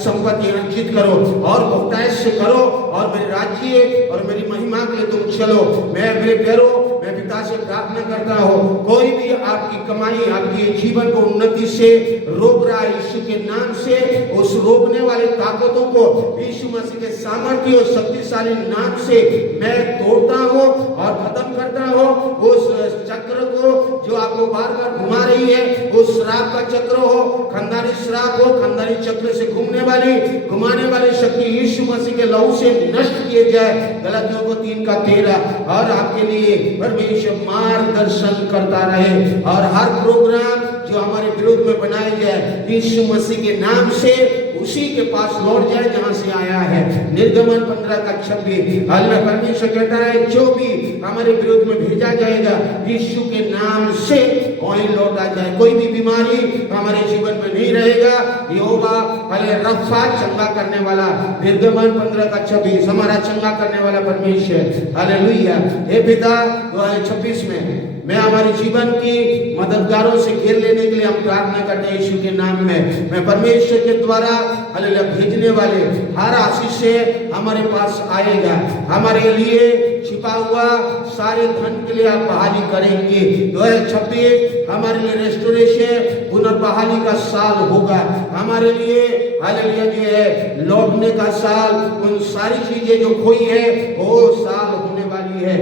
संपत्ति अर्जित करो और बहुतायत से करो और मेरे राज्य और मेरी महिमा के लिए तुम चलो। मैं मेरे प्यारों, मैं पिता से प्रार्थना करता हूँ, कोई भी आपकी कमाई, आपके जीवन को उन्नति से रोक रहा है, यीशु के नाम से उस रोकने वाले ताकतों को यीशु मसीह के सामर्थ्य और शक्तिशाली नाम से मैं तोड़ता हूँ और खत्म करता हूँ। उस चक्र को जो आपको बार बार घुमा रही है, उस श्राप का चक्र हो, खानदानी श्राप हो, खानदानी चक्र से घुमाने वाली शक्ति यीशु मसीह के लहू से नष्ट किए जाए। गलातियों को 3 का 13। और आपके लिए परमेश्वर मार्गदर्शन करता रहे और हर प्रोग्राम जो हमारे विरोध में बनाए जाए यीशु मसीह के नाम से उसी के पास लौट जाए जहां से आया है। निर्गमन 15 का 26। अल्लाह परमेश्वर कहता है जो भी हमारे विरोध में भेजा जाएगा यीशु के नाम से वहीं लौटा जाए। कोई भी बीमारी हमारे जीवन में नहीं रहेगा। यहोवा रफ़ा चंगा करने वाला, निर्गमन 15 का 26 हमारा चंगा करने वाला परमेश्वर। हालेलुया। हे पिता 2026 में मैं हमारे जीवन की मददगारों से घेर लेने के लिए हम प्रार्थना करते हैं यीशु के नाम में। मैं परमेश्वर के द्वारा हालेलुया भेजने वाले हर आशीष से हमारे पास आएगा। हमारे लिए छिपा हुआ सारे धन के लिए आप बहाली करेंगे। 2026 हमारे लिए रेस्टोरेशन, पुनर्बहाली का साल होगा। हमारे लिए हालेलुया जो है लौटने का साल, उन सारी चीजें जो खोई है वो साल होने वाली है।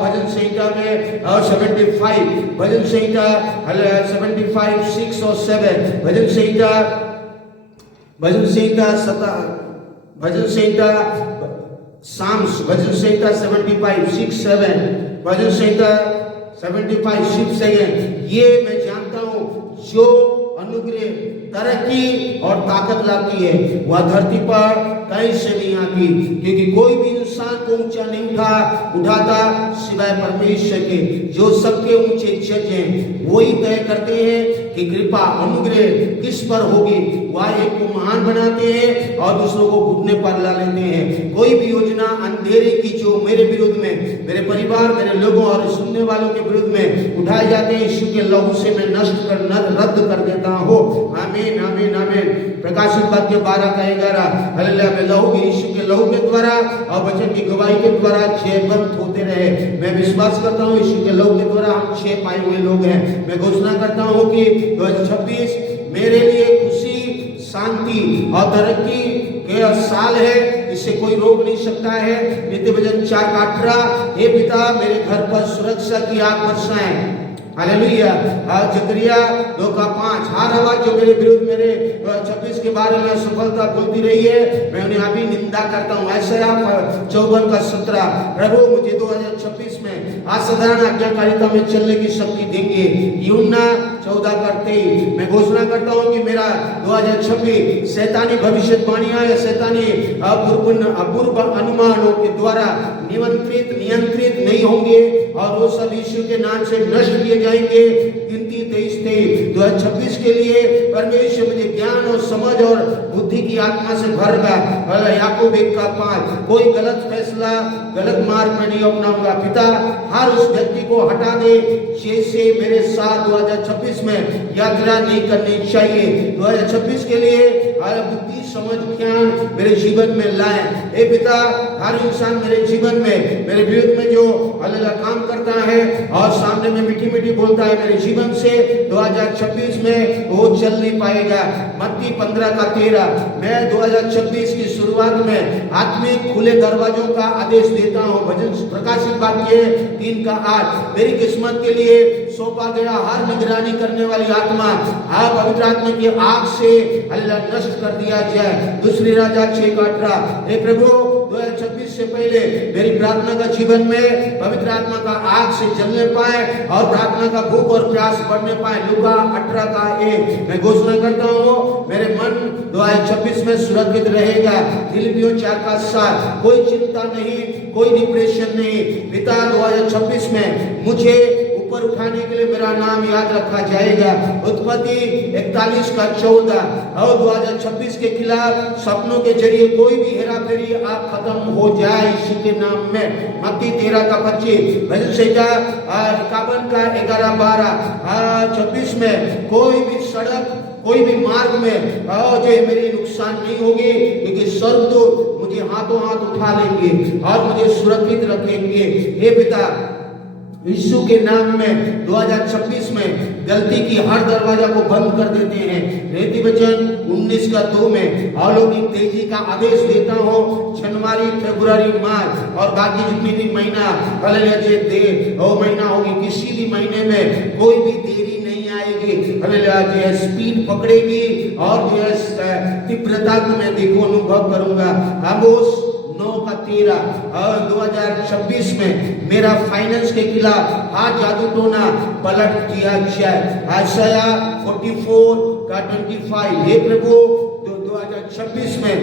भजन संहिता में 75 भजन संहिता 75 6 और 7 भजन संहिता साम्स भजन संहिता 75 6 7 भजन संहिता 75 6 7 ये मैं जानता हूं जो अनुग्रह तरक्की और ताकत लाती है वह धरती पर कहीं से नहीं आती, क्योंकि कोई भी इंसान को ऊंचा नहीं उठाता सिवाय परमेश्वर के, जो सबके ऊंचे जज हैं। वही तय करते हैं कि कृपा अनुग्रह किस पर होगी। वह एक को महान बनाते हैं और दूसरों को घुटने पर ला लेते हैं। कोई भी योजना अंधेरे की जो मेरे विरुद्ध में, मेरे परिवार, मेरे लोगों और सुनने वालों के विरुद्ध में उठाए जाते हैं, यीशु के लहू से मैं रद्द कर देता हूँ। आमीन आमीन आमीन। प्रकाशित वाक्य 12 का 11 हालेलुया। मैं लहू यीशु के लहू के द्वारा और वचन की गवाही के द्वारा जयवंत होते रहे। मैं विश्वास करता हूँ यीशु के लहू के द्वारा हम जय पाए हुए लोग हैं। मैं घोषणा करता हूँ कि 2026 मेरे लिए खुशी, शांति और तरक्की के साल है, इसे कोई रोक नहीं सकता है। नित्य वचन 4:18 हे पिता मेरे घर पर सुरक्षा की आग बरसाएं। हालेलुया। जकरिया 2:5 हर आवाज जो मेरे विरुद्ध मेरे 26 के बारे में सफलता बोलती रही है, मैं उन्हें अभी निंदा करता हूँ। ऐसा 54:17 प्रभु मुझे 2026 में असाधारण आज्ञाकारिता में चलने की शक्ति देंगे। यूहन्ना 14:23 मैं घोषणा करता हूँ कि मेरा 2026 शैतानी भविष्यवाणियां या शैतानी अपूर्व अनुमानों के द्वारा नियंत्रित नहीं होंगे और वो सब यीशु के नाम से नष्ट किए जाएंगे। गिनती 23 2026 के लिए परमेश्वर मुझे ज्ञान और समझ और बुद्धि की आत्मा से भरेगा। याकूब 1:5 कोई गलत फैसला, गलत मार्ग में नहीं अपनाऊंगा। पिता हर उस व्यक्ति को हटा दे जैसे मेरे साथ 2026 में यात्रा नहीं करनी चाहिए। 2026 के लिए बुद्धि, समझ, ज्ञान मेरे जीवन में लाए। हे पिता हर इंसान मेरे जीवन में, मेरे विरुद्ध में जो हालेलुया काम करता है और सामने में मीठी मीठी बोलता है, मेरे जीवन से 2026 में वो चल नहीं पाएगा। मत्ती 15:13 मैं 2026 की शुरुआत में आत्मिक खुले दरवाजों का आदेश देता हूँ। भजन प्रकाशित वाक्य 3:8 मेरी किस्मत के लिए सौंपा गया हर निगरानी करने वाली आत्मा आप पवित्र आत्मा की आग से हालेलुया नष्ट कर दिया जाए। दूसरी राजा 6:18 हे प्रभु 2026 से पहले मेरी प्रार्थना का जीवन में पवित्र आत्मा का आग से जलने पाए और प्रार्थना का भूख और प्यास बढ़ने पाए। लूका 18:1 मैं घोषणा करता हूँ मेरे मन 2026 में सुरक्षित रहेगा। फिलिपियों 4:7 कोई चिंता नहीं, कोई डिप्रेशन नहीं। पिता 2026 में मुझे ऊपर उठाने के लिए मेरा नाम याद रखा जाएगा। उत्पत्ति 41:14 और 2026 के खिलाफ सपनों के जरिए कोई भी हेरा फेरी आप खत्म हो जाए इसी के नाम में। मत्ती 13:25 भजन संहिता 51:11-12 26 में कोई भी सड़क, कोई भी मार्ग में जो मेरी नुकसान नहीं होगी, क्योंकि स्वर्गदूत मुझे हाथों हाथ उठा लेंगे और मुझे सुरक्षित रखेंगे। हे पिता यीशु के नाम में 2026 में गलती की हर दरवाजा को बंद कर देते हैं। नीति वचन 19:2 में अलौकिक तेजी का आदेश देता हूँ। जनवरी, फरवरी, मार्च और बाकी जितनी भी महीना हालेलुया वो महीना होगी, किसी भी महीने में कोई भी देरी नहीं आएगी। हालेलुया जो स्पीड पकड़ेगी और जो तीव्रता को मैं देखो अनुभव करूंगा। आमोस 9:13 और 2026 में मेरा फाइनेंस के खिलाफ हाथ जादू टोना पलट दिया जाए। आयशया 44:25 हे प्रभु 2026 में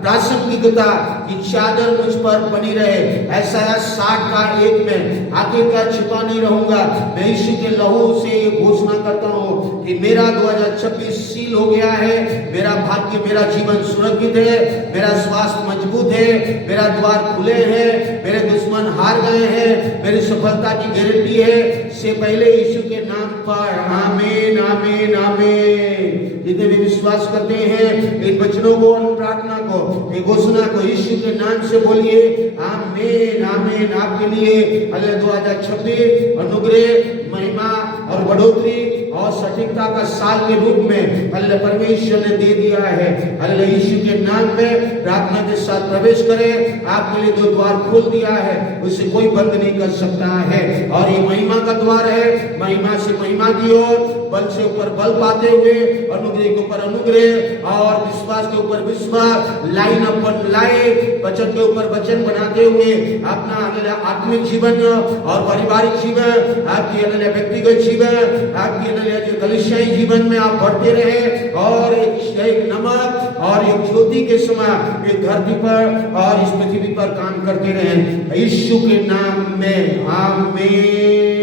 प्रासंगिकता की चादर मुझ पर बनी रहे। ऐसा 60:1 में आखिरकार छिपा नहीं रहूंगा। मैं यीशु के लहू से ये घोषणा करता हूँ कि मेरा 2026 सील हो गया है। मेरा भाग्य, मेरा जीवन सुरक्षित है, मेरा स्वास्थ्य मजबूत है, मेरा द्वार खुले हैं, मेरे दुश्मन हार गए हैं, मेरी सफलता की गारंटी है से पहले यीशु के नाम पर आमीन आमीन आमीन। जितने भी विश्वास करते हैं इन वचनों को और प्रार्थना को ये घोषणा को यीशु के नाम से बोलिए, आमीन आमीन। आपके लिए हालेलुया 2026 अनुग्रह, महिमा और बढ़ोतरी और सटीकता का साल के रूप में हालेलुया परमेश्वर ने दे दिया है। हालेलुया यीशु के नाम में प्रार्थना के साथ प्रवेश करें। आपके लिए जो द्वार खोल दिया है उसे कोई बंद नहीं कर सकता है। और ये महिमा का द्वार है, महिमा से महिमा की ओर, बल से ऊपर बल पाते हुए, अनुग्रह के ऊपर अनुग्रह और विश्वास के ऊपर विश्वास, लाइन अपन लाइन, वचन के ऊपर वचन बनाते हुए अपना हालेलुया आत्मिक जीवन और पारिवारिक जीवन, आपकी हालेलुया व्यक्तिगत जीवन, आपकी हालेलुया जो कलीसियाई जीवन में आप बढ़ते रहे और एक नमक और एक ज्योति के समान इस धरती पर और इस पृथ्वी पर काम करते रहे, यीशु के नाम में आमीन।